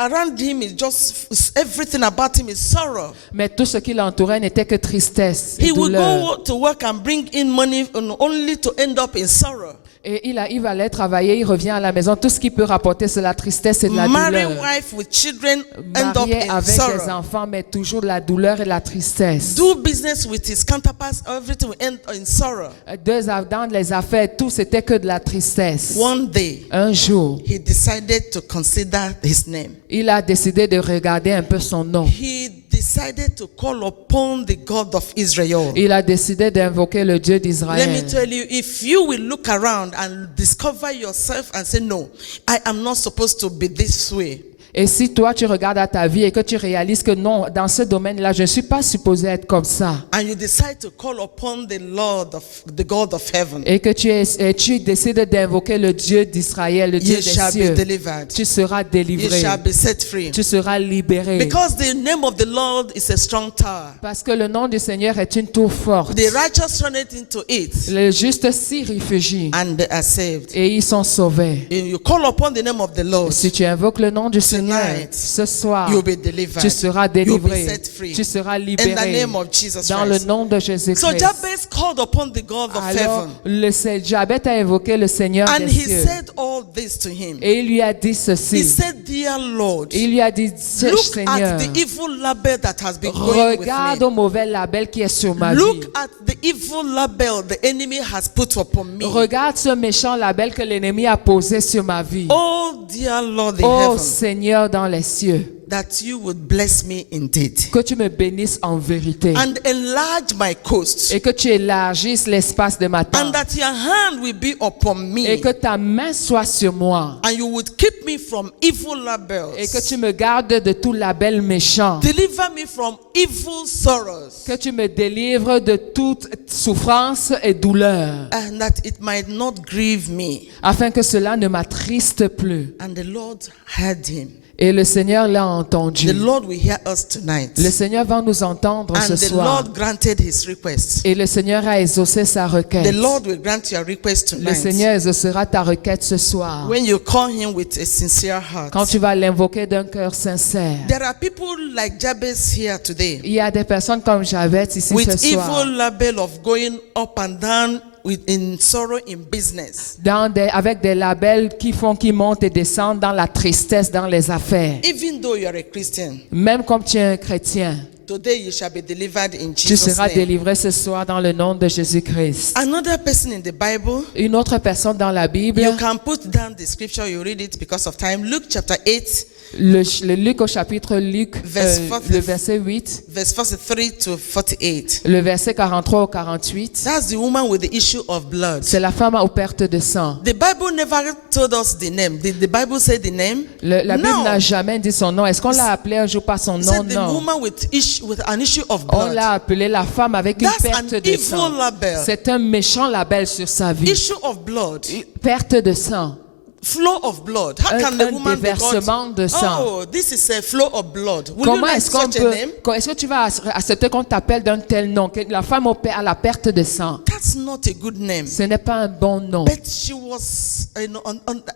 around him is just everything about him is sorrow. Mais tout ce qui l'entourait n'était que tristesse et He would douleur. go to work and bring in money only to end up in sorrow. Et il allait travailler, il revient à la maison. Tout ce qui peut rapporter, c'est la tristesse et de la Married douleur. wife with children end up Marié in avec des sorrow. enfants, mais toujours de la douleur et de la tristesse. Do business with his counterparts, everything will end in sorrow. Dans les affaires, tout c'était que de la tristesse. One day, Un jour, he decided to consider his name. il a décidé de regarder un peu son nom. He decided to call upon the God of Israel. Il a décidé d'invoquer le Dieu Let me d'Israël. tell you, if you will look around and discover yourself and say, no, I am not supposed to be this way. Et si toi, tu regardes à ta vie et que tu réalises que non, dans ce domaine-là, je ne suis pas supposé être comme ça. And you decide to call upon the God of heaven. Et que tu décides d'invoquer le Dieu d'Israël, le Dieu You des shall be cieux. delivered. Tu seras You délivré. shall be set free. Tu seras libéré. Because the name of the Lord is a strong tower. Parce que le nom du Seigneur est une tour forte. The righteous run it into it Les justes s'y réfugient and they are saved. et ils sont sauvés. If you call upon the name of the Lord, Si tu invoques le nom du Seigneur, Tonight, ce soir, you'll be delivered. tu seras You'll be délivré. set free. Tu seras In the libéré name of Jesus dans le Christ. nom de So Jésus-Christ. Jabez called upon the God of Alors, heaven. Jabez a invoqué le Seigneur And des he cieux. said all this to him. Et il lui a dit He ceci. said, Dear Lord, Il lui a dit, look Seigneur, at the evil label that has been going with regarde me. au mauvais label qui est sur ma vie. Look at the evil label the enemy has put upon me. Regarde ce méchant label que l'ennemi a posé sur ma vie. Oh, dear Lord in Oh heaven, Seigneur dans les cieux, that you would bless me indeed que tu me bénisses en vérité and enlarge my coast, et que tu élargisses l'espace de ma and tente that your hand will be upon me, et que ta main soit sur moi and you would keep me from evil et que labels. tu me gardes de tout label méchant, Deliver me from evil sorrows, que tu me délivres de toute souffrance et douleur, and that it might not grieve me. afin que cela ne m'attriste plus. And the Lord heard him. Et le Seigneur l'a entendu. The Lord will hear us tonight. Le Seigneur va nous entendre ce And the soir. Lord granted his request. Et le Seigneur a exaucé sa requête. The Lord will grant your request Le tonight. Seigneur exaucera ta requête ce soir. When you call him with a sincere heart. Quand tu vas l'invoquer d'un cœur sincère. There are people like Jabez here today Il y a des personnes comme Jabez ici with ce soir. evil label of going up and down in sorrow in business. Avec des labels qui montent et descendent dans la tristesse, dans les affaires. Even though you are a Christian, Même comme tu es un chrétien, today you shall be delivered in tu Jesus' seras name. délivré ce soir dans le nom de Jésus-Christ. Another person in the Bible, Une autre personne dans la Bible, you can put down the scripture, you read it because of time. Luke chapter 8, le Luc au chapitre Luc, Verse le verset 8, verse 43 to 48. le verset 43 au 48. That's the woman with the issue of blood. C'est la femme aux pertes de sang. The Bible never told us the name. Did the Bible say the name? La Bible No. n'a jamais dit son nom. Est-ce qu'on l'a appelé un jour par son It nom? said the Non. woman with an issue of On blood. l'a appelée la femme avec une That's perte an de evil sang. label. C'est un méchant label sur sa vie. Issue of blood. Perte de sang. Flow of blood. How can the Un woman be déversement God? de sang. Oh, this is a flow of blood. Would you Comment like est-ce qu'on such a peut, name? est-ce que tu vas accepter qu'on t'appelle d'un tel nom, que la femme à la perte de sang? That's not a good name. Ce n'est pas un bon nom. But she was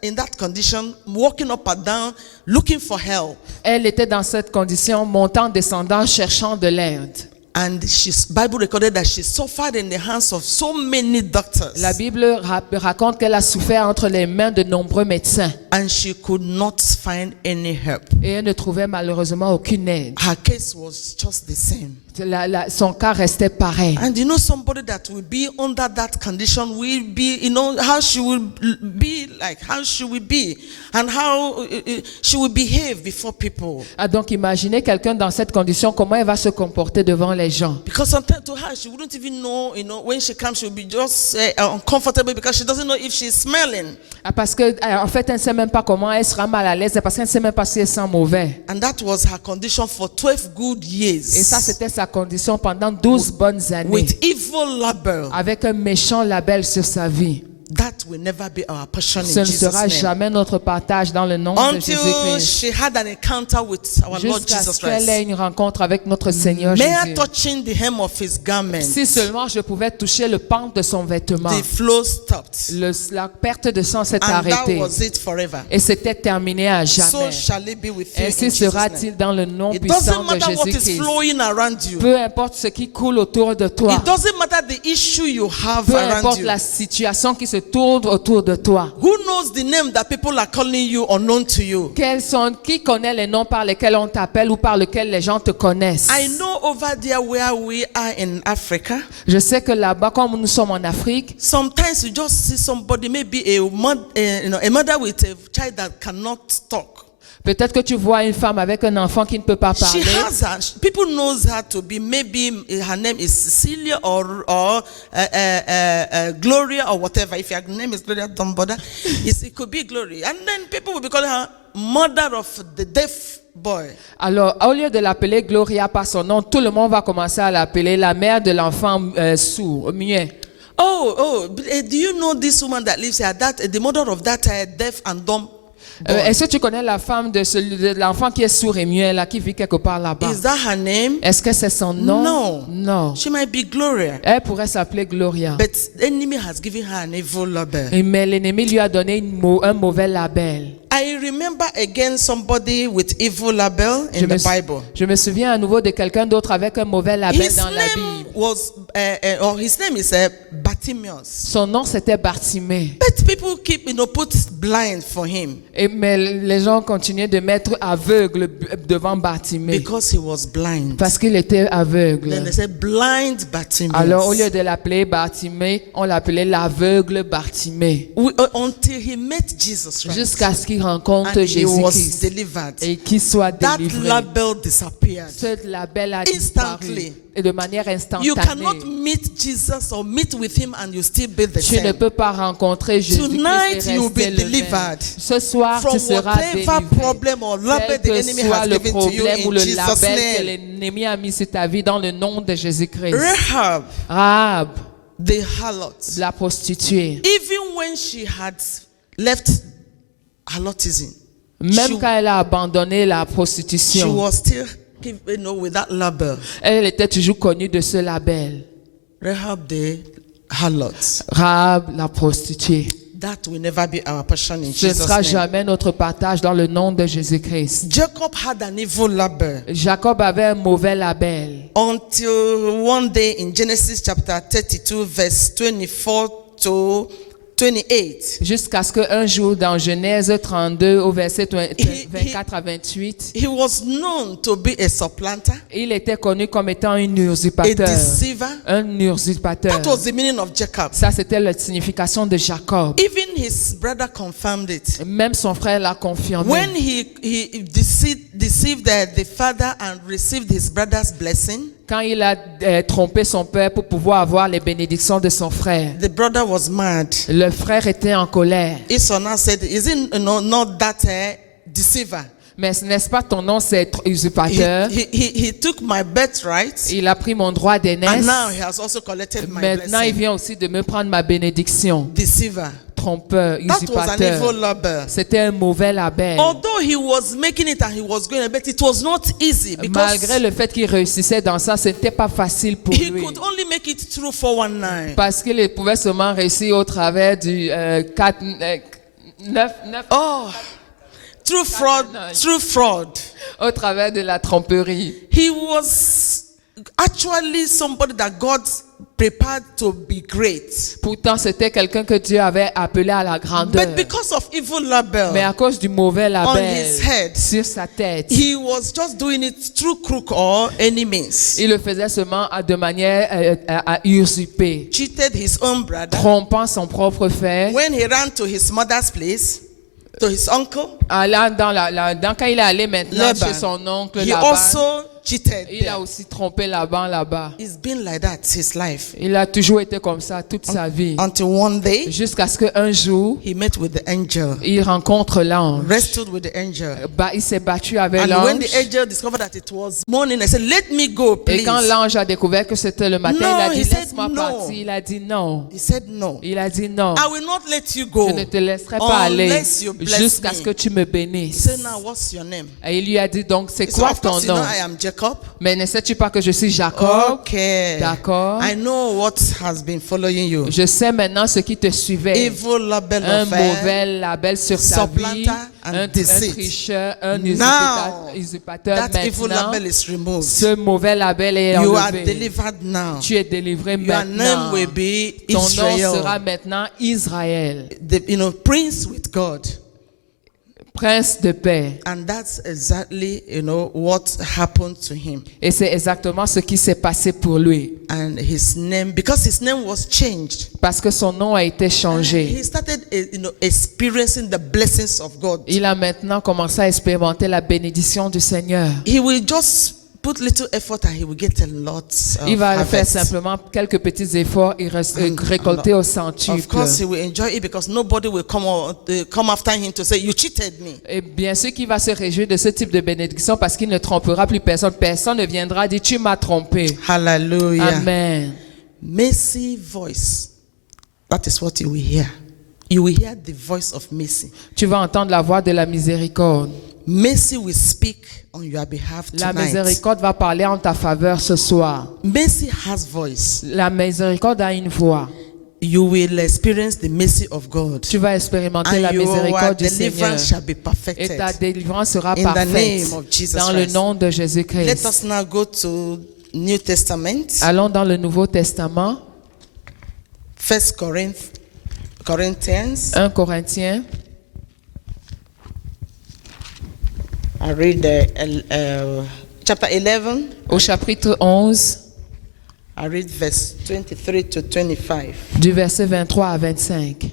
in that condition, walking up and down, looking for help. Elle était dans cette condition, montant, descendant, cherchant de l'aide. And Bible recorded that she suffered in the hands of so many doctors. La Bible raconte qu'elle a souffert entre les mains de nombreux médecins And she could not find any help. et elle ne trouvait malheureusement aucune aide. Her case was just the same. Son cas restait pareil. And you know, somebody that will be under that condition will be, you know, how she will be like, how she will be, and how she will behave before people. Ah, donc imaginez quelqu'un dans cette condition, comment elle va se comporter devant les gens. Because sometimes to her, she wouldn't even know, you know, when she comes, she'll be just uncomfortable because she doesn't know if she's smelling. Ah, parce que en fait, elle ne sait même pas comment elle sera mal à l'aise, parce qu'elle ne sait même pas si elle sent mauvais. And that was her condition for 12 good years. Et ça, c'était sa condition pendant 12 bonnes années, With evil label. avec un méchant label sur sa vie. That will never be our portion in Ce ne Jesus' sera name. jamais notre partage dans le nom de Until Jésus-Christ. she had an encounter with our Lord Jusqu'à Jesus ce qu'elle ait Christ. une rencontre avec notre Seigneur Mere Jésus. touching the hem of his garment, Si seulement je pouvais toucher le pan de son vêtement, the flow stopped. la perte de sang s'est And that arrêtée. was it forever. Et c'était terminé à So jamais. shall it be with you in Ainsi Jesus' name. sera-t-il dans le nom It puissant doesn't de matter what is Jésus-Christ. flowing around you. Peu importe ce qui coule autour de toi. It doesn't matter the issue you have Peu around importe you. la situation qui se tourne autour de toi. Who knows the name that people are calling you unknown to you? Qui connaît les noms par lesquels on t'appelle ou par lesquels les gens te connaissent? I know over there where we are in Africa, Je sais que là-bas, comme nous sommes en Afrique, sometimes you just see somebody, maybe a mother with a child that cannot talk. Peut-être que tu vois une femme avec un enfant qui ne peut pas She parler. has her, people knows her to be, maybe her name is Cecilia or Gloria or whatever. If your name is Gloria, don't bother. It could be Glory. And then people will be calling her mother of the deaf boy. Alors, au lieu de l'appeler Gloria par son nom, tout le monde va commencer à l'appeler la mère de l'enfant sourd, muet. Do you know this woman that lives here? The mother of that deaf and dumb boy. Est-ce que tu connais la femme de l'enfant qui est sourd et muet, là, qui vit quelque part là-bas? Is that her name? Est-ce que c'est son nom? No. Non. She might be Gloria. Elle pourrait s'appeler Gloria. But the enemy has given her an evil label. Mais l'ennemi lui a donné un mauvais label. I remember again somebody with evil label in the Bible. Je me souviens à nouveau de quelqu'un d'autre avec un mauvais label His dans la name Bible. was, his name is Bartimaeus. Son nom c'était Bartimée. But people keep, put blind for him Mais les gens continuaient de mettre aveugle devant Bartimée because he was blind. parce qu'il était aveugle. Then they said blind Bartimaeus. Alors au lieu de l'appeler Bartimée, on l'appelait l'aveugle Bartimée. Until he met Jesus Christ. Jusqu'à ce qu'il rencontre And he was Jésus-Christ delivered. et qu'il soit That délivré. label disappeared. Ce label a Instantly. disparu et de manière You instantanée. cannot meet Jesus or meet with him and you still be the Tu ne same. peux pas rencontrer Jésus-Christ Tonight et you'll be rester le même. delivered Ce soir, tu from seras whatever délivré. problem or label Quel the que enemy soit has le given to you problème ou in le Jesus' label que name. l'ennemi a mis sur ta vie dans le nom de Jésus-Christ. Rahab, Rahab, the harlot, la prostituée, even when she had left harlotism, même she- quand elle a abandonné la she prostitution, was still, with that label. elle était toujours connue de ce label. Rahab, the harlot. Rahab, la prostituée. That will never be our portion in Ce ne Jesus' sera name. jamais notre partage dans le nom de Jésus-Christ. Jacob had an evil label Jacob avait un mauvais label. until one day in Genesis chapter 32, verse 24 to 28. Jusqu'à ce qu'un jour, dans Genèse 32, au verset 24 à 28, He was known to be a supplanter, il était connu comme étant un a usurpateur. deceiver. Un usurpateur. That was the meaning of Jacob. Ça, c'était la signification de Jacob. Even his brother confirmed it. Même son frère l'a confirmé. When he deceived the father and received his brother's blessing, Quand il a trompé son père pour pouvoir avoir les bénédictions de son frère, the brother was mad. le frère était en colère. Esau now said, "Is it not that deceiver? Mais n'est-ce pas ton nom, c'est usurpateur? He took my birthright, Il a pris mon droit and d'aînesse. now he has also collected my Maintenant, il blessing." vient aussi de me prendre ma bénédiction. Deceiver. Trompeur, That was an evil usurpateur. label. C'était un mauvais label. Although he was making it and he was going, but it was not easy Malgré because le fait qu'il réussissait dans ça, ce n'était pas facile pour he lui. could only make it through 419. Parce qu'il pouvait seulement réussir au travers du 9, Oh, through fraud. au travers de la tromperie. He was actually somebody that God prepared to be great. Pourtant, c'était quelqu'un que Dieu avait appelé à la grandeur. But because of evil label Mais à cause du mauvais label his head, sur sa tête, he was just doing it through crook or any means. il le faisait seulement de manière à usurper, Cheated his own brother. trompant son propre frère. When he ran to his mother's place, to his uncle, Allant quand il est allé maintenant Laban, chez son oncle he Laban, also cheated il there. a aussi trompé là-bas. It's been like that his life. Il a toujours été comme ça toute sa vie. Until one day, Jusqu'à ce qu'un jour, he met with the angel, il rencontre l'ange. wrestled with the angel. Il s'est battu avec And when l'ange. the angel discovered that it was morning, he said, "Let me go, Et please." quand l'ange a découvert que c'était le matin, No, il a dit, he said laisse-moi no. partir. Il a dit non. He said, "No, Il a dit non. I will not let you go Je ne te laisserai pas aller unless you bless jusqu'à ce que me." tu me He bénisses. said, "Now what's your name?" Et il lui a dit, donc, c'est He said, quoi "Of ton course, you know nom? I am Jacob." Mais ne sais-tu pas que je suis Jacob? Okay. D'accord. I know what has been following you. Je sais maintenant ce qui te suivait. Evil label Un of mauvais label sur sa vie, supplanter and un deceit. tricheur, un Now, usurpateur. that evil Maintenant, label is removed. ce mauvais label est You are enlevé. delivered now. Tu es délivré Your name maintenant. will be Ton nom sera Israel, maintenant Israël. the prince with God. Prince de paix. And that's exactly, what happened to him. Et c'est exactement ce qui s'est passé pour lui. And his name, because his name was changed, Parce que son nom a été changé. he started, experiencing the blessings of God. Il a maintenant commencé à expérimenter la bénédiction du Seigneur. He will just put little effort and he will get a lot of Il va faire harvest. simplement quelques petits efforts et récolter au centuple. Of course, he will enjoy it because nobody will come after him to say, you cheated me. Et bien sûr qu'il va se réjouir de ce type de bénédiction parce qu'il ne trompera plus personne. Personne ne viendra dire tu m'as trompé. Hallelujah. Amen. Mercy voice. That is what you will hear. You will hear the voice of mercy. Tu vas entendre la voix de la miséricorde. Mercy will speak on your behalf La tonight. miséricorde va parler en ta faveur ce soir. Mercy has voice. La miséricorde a une voix. You will experience the mercy of God. Tu vas expérimenter And la your miséricorde du Seigneur. deliverance shall be Et perfected. ta délivrance sera In the parfaite name of Jesus dans le Christ. nom de Let Jésus-Christ. us now go to New Testament. Allons dans le Nouveau Testament, 1 Corinthians. 1 Corinthiens, I read chapter 11. au chapitre 11, I read verse 23 to 25. du verset 23 à 25.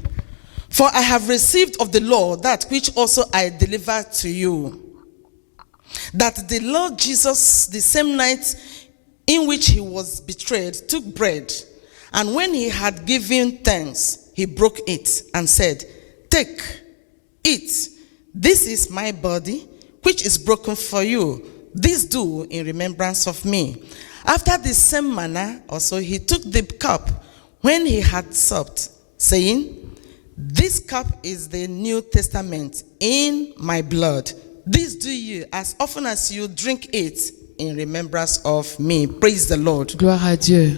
For I have received of the Lord that which also I delivered to you, that the Lord Jesus, the same night in which he was betrayed, took bread, and when he had given thanks, he broke it and said, take, eat, this is my body, which is broken for you. This do in remembrance of me. After the same manner also he took the cup when he had supped, saying, this cup is the New Testament in my blood. This do you as often as you drink it in remembrance of me. Praise the Lord. Gloire à Dieu.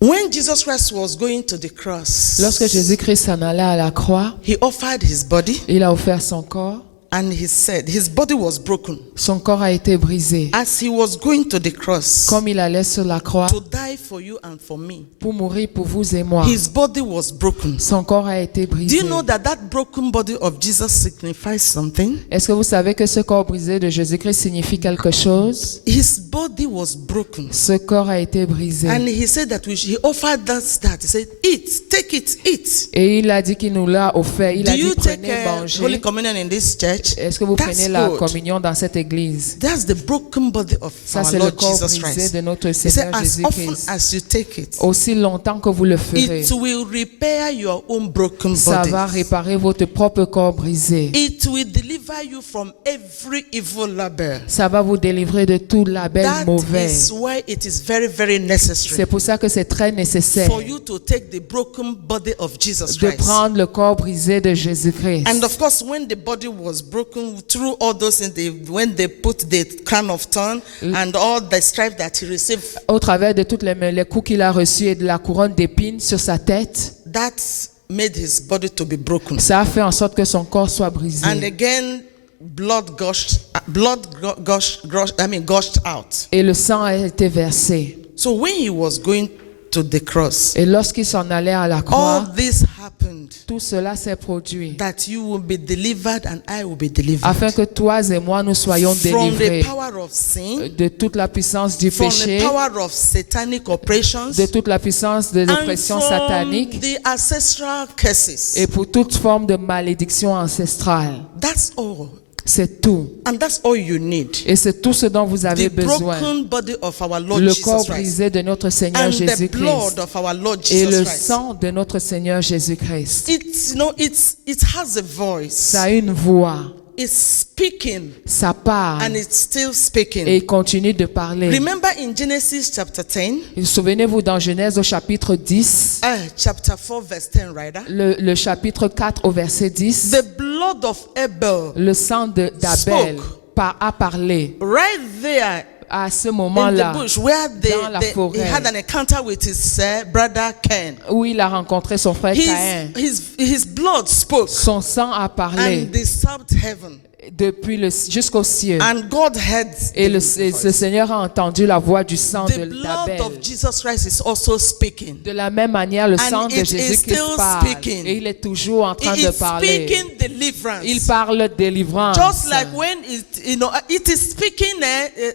When Jesus Christ was going to the cross, Lorsque Jésus-Christ s'en allait à la croix, he offered his body, il a offert son corps. and he said his body was broken. Son corps a été brisé. As he was going to the cross Comme il allait sur la croix to die for you and for me, pour mourir pour vous et moi, his body was broken. son corps a été Do brisé. you know that broken body of Jesus signifies something? Est-ce que vous savez que ce corps brisé de Jésus-Christ signifie quelque chose? His body was broken. Ce corps a été brisé. And he said that he offered that. He said, eat, take it, eat. Et il a dit qu'il nous l'a offert. Il Do a dit you take prenez, Holy mangez. Communion in this church? Est-ce que vous That's prenez la good. communion dans cette église? That's the broken body of Ça, our c'est le Lord corps Jesus brisé Christ. de notre He said, Seigneur as often Jésus-Christ. as you take it, Aussi longtemps que vous le ferez, it will repair your own broken ça body. va réparer votre propre corps brisé. It will deliver you from every evil labor. Ça va vous délivrer de tout label That mauvais. is why it is very, very necessary C'est pour ça que c'est très nécessaire for you to take the broken body of Jesus de Christ. prendre le corps brisé de Jésus-Christ. And of course, when the body was broken through all those things, when they put the crown of thorn and all the stripes that he received, Au travers de tous les coups qu'il a reçus et de la couronne d'épines sur sa tête, that made his body to be broken. ça a fait en sorte que son corps soit brisé. And again, gushed out. Et le sang a été versé. So when he was going to the cross, Et lorsqu'il s'en allait à la all croix, this happened tout cela s'est produit that you will be delivered and I will be delivered afin que toi et moi nous soyons from the délivrés power of sin, de toute la puissance du from the péché, power of satanic operations, de toute la puissance de and l'oppression from satanique the ancestral curses. et pour toute forme de malédiction ancestrale. That's all. C'est tout. And that's all you need. Et c'est tout ce dont vous avez The besoin. broken body of our Lord Le Jesus corps Christ brisé de notre Seigneur and the Jésus-Christ blood of our Lord et Jesus le Christ. sang de notre Seigneur Jésus-Christ. It has a voice. Ça a une voix. It's speaking Ça parle and it's still et speaking. il continue de parler. Remember in Genesis chapter 10, Souvenez-vous dans Genèse au chapitre 10, chapter 4 verse 10 rather, le chapitre 4 au verset 10, the blood of Abel, le sang d'Abel a parlé. right there À ce in the moment-là, bush where dans la he forêt, had an encounter with his brother Cain. où il a rencontré son frère Caïn, His blood spoke son sang a parlé and they served heaven. jusqu'aux cieux. And God heard Et le voice. Seigneur a entendu la voix du sang The de blood d'Abel. of Jesus Christ is also speaking. De la même manière, le And sang de it is Jésus-Christ still parle. speaking. Et il est toujours en train He de is parler. speaking deliverance. Il parle délivrance. Just like when it is speaking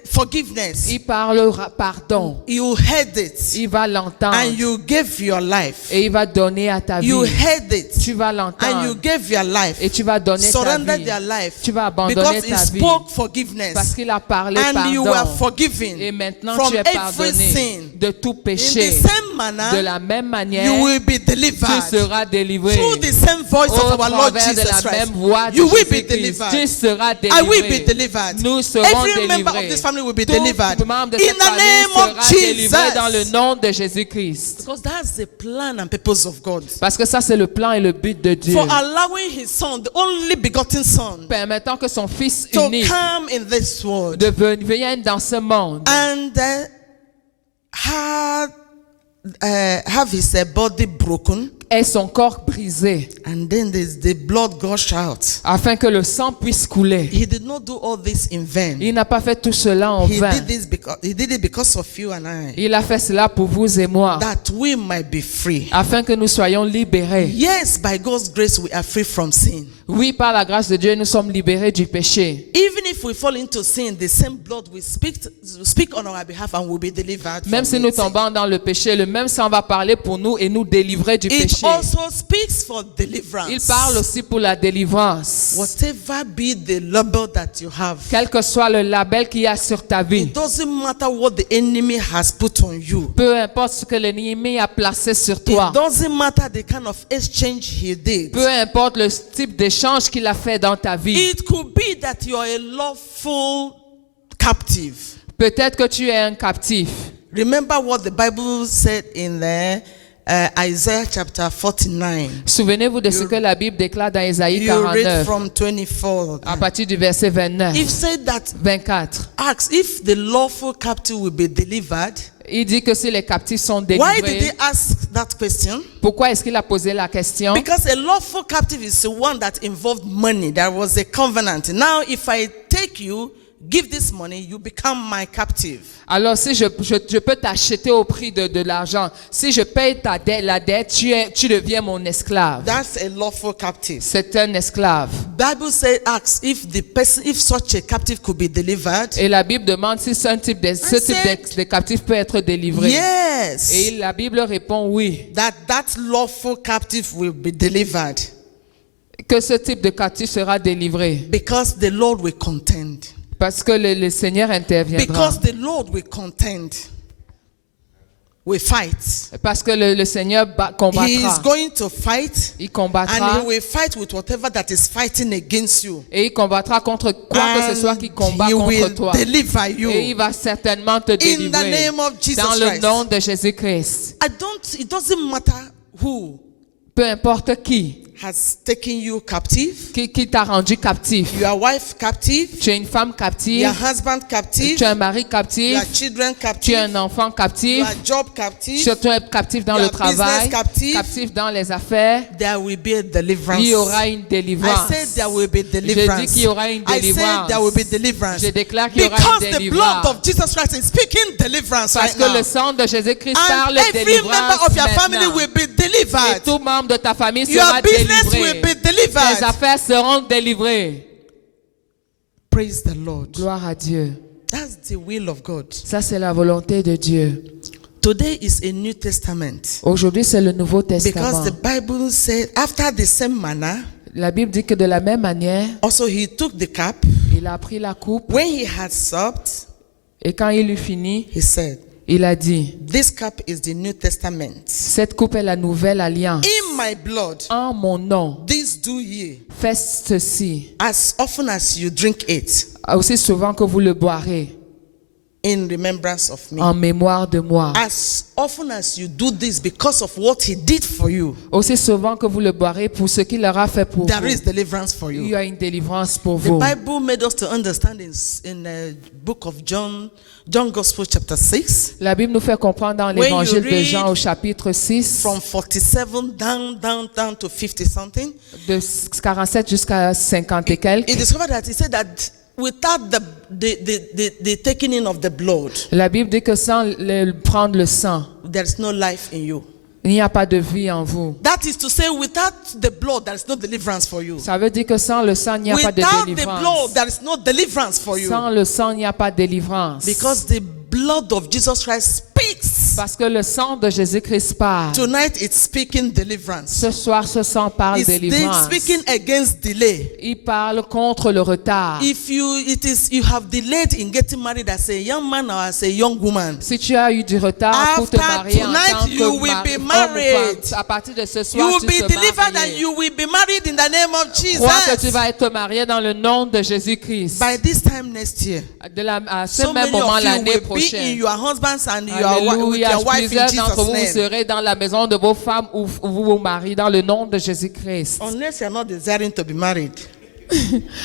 forgiveness. Il parle pardon. You heard it Il va l'entendre. and you gave your life. Et il va donner à ta vie. You heard it Tu vas and you l'entendre. gave your life. Et tu vas donner ta Surrender vie. their life Tu vas abandonner because he ta vie. spoke Parce forgiveness qu'il a parlé and you were pardon. forgiven Et maintenant from tu es every pardonné sin. de tout In péché. the same manner, De la même manière, you will be tu delivered seras délivré. through the same voice Au of our Lord travers de Jesus la Christ. même voix de You will be Jésus-Christ. Tu delivered. seras I will be délivré. delivered. Nous serons Every member of délivrés. this family will be Tout delivered. membre de In cette the famille name of sera délivré dans le Jesus. nom de Jésus-Christ. Because that's the plan and purpose of God. Parce que ça, c'est le plan et le but de Dieu. For allowing his son, the only begotten son, Permettant que son Fils to unique come in this world vienne dans ce monde and have his body broken, ait son corps brisé and then there's the blood gush out. afin que le sang puisse couler. He did not do all this in vain. Il n'a pas fait tout cela en He vain. did it because of you and I, Il a fait cela pour vous et moi, that we might be free. afin que nous soyons libérés. Yes, by God's grace, we are free from sin. Oui, par la grâce de Dieu, nous sommes libérés du péché. Even if we fall into sin, the same blood will speak on our behalf and will be delivered. Même from si nous it. tombons dans le péché, le même sang va parler pour nous et nous délivrer du It péché. also speaks for deliverance. Il parle aussi pour la délivrance. Whatever be the label that you have, Quel que soit le label qu'il y a sur ta vie, it doesn't matter what the enemy has put on you. peu importe ce que l'ennemi a placé sur It toi, doesn't matter the kind of exchange he did. peu importe le type d'échange qu'il a fait dans ta vie. It could be that you are a lawful captive. Peut-être que tu es un captif. Remember what the Bible said in Isaiah chapter 49. Souvenez-vous de ce que la Bible déclare dans Ésaïe You read 49, from 24. à partir du verset 29, It said that 24. asks if the lawful captive will be delivered. Il dit que si les captifs sont Why did délivrés, he ask that question? pourquoi est-ce qu'il a posé la question? Because a lawful captive is the one that involved money. There was a covenant. Now, if I take you, give this money, you become my captive. Alors, si je peux t'acheter au prix de l'argent, si je paye la dette, tu deviens mon esclave. That's a lawful captive. C'est un esclave. Bible says, asks if such a captive could be delivered. Et la Bible demande si ce type de captif peut être délivré. Yes. Et la Bible répond oui. That lawful captive will be delivered. Que ce type de captif sera délivré. Because the Lord will contend. Parce que le Seigneur interviendra. Because the Lord will contend. Will fight. Parce que le Seigneur He is combattra. going to fight. Il And combattra. he will fight with whatever that is fighting against you. Et il combattra contre quoi que ce soit qui combat he contre will toi. deliver you. Et il va certainement te In the délivrer. name of Jesus Dans le Christ. nom de Jésus-Christ. It doesn't matter who Peu importe qui has taken you captive. qui t'a rendu captif. Your wife captive. Tu es une femme captive. Your husband captive. Tu es un mari captif. Your children Tu es captive. un enfant captif. Your job captive. Tu es captif dans Your le travail. business captive. Captif dans les affaires. There will be a deliverance. Il y aura une délivrance. I said there will be Je deliverance. dis qu'il y aura une I said délivrance. there will be deliverance. Je déclare qu'il y aura Because une the délivrance. blood of Jesus Christ is speaking deliverance Parce right que now. le sang de Jésus-Christ And parle de every member délivrance of your family maintenant. will be Et delivered. tout membre de ta famille Your sera business will délivré. be delivered. Tes affaires seront délivrées. Praise the Lord. Gloire à Dieu. That's the will of God. Ça, c'est la volonté de Dieu. Today is a New Testament. Aujourd'hui, c'est le Nouveau Because Testament. the Bible said, after the same manner, La Bible dit que de la même manière, also he took the cup. il a pris la coupe When he had supped, et quand il eut fini, he said, il a dit, this cup is the New Testament. cette coupe est la nouvelle alliance. In my blood, En mon nom, this do ye, faites ceci, as often as you drink it, aussi souvent que vous le boirez, in remembrance of me. en mémoire de moi. As often as you do this because of what he did for you, Aussi souvent que vous le boirez pour ce qu'il aura fait pour there vous, is deliverance for il y you. a une délivrance pour The vous. Bible made us to understand in the book of John Gospel chapter 6, La Bible nous fait comprendre dans When l'évangile you de read Jean au chapitre 6, from 47 down to 50 something. de 47 jusqu'à 50 et quelques. He discovered that he said that without the taking in of the blood, La Bible dit que sans prendre le sang, there is no life in you. il n'y a pas de vie en vous. That is to say, without the blood, there is no deliverance for you. Ça veut dire que sans le sang, il n'y a pas de Without the délivrance. blood, there is no deliverance for you. Sans le sang, il n'y a pas de délivrance. Because the blood of Jesus Christ speaks. Parce que le sang de Jésus-Christ parle. Tonight it's speaking deliverance. Ce soir, ce sang parle It's délivrance. speaking against delay. Il parle contre le retard. If you have delayed in getting married as a young man or as a young woman, Si tu as eu du retard pour te After marier en tonight, tant you que will mari, be homme ou married. femme, à partir de ce you soir, will tu be te delivered and maries. you will be married in the name of Crois que tu Jesus. vas être marié dans le nom de Jésus-Christ. By this time next year, À ce so même many moment of you l'année will be in prochaine. your husbands and with Alléluia. your wife in Plusieurs d'entre vous, vous Jesus' name. serez dans la maison de vos femmes ou vos maris dans le nom de Jésus-Christ. Unless you're not desiring to be married.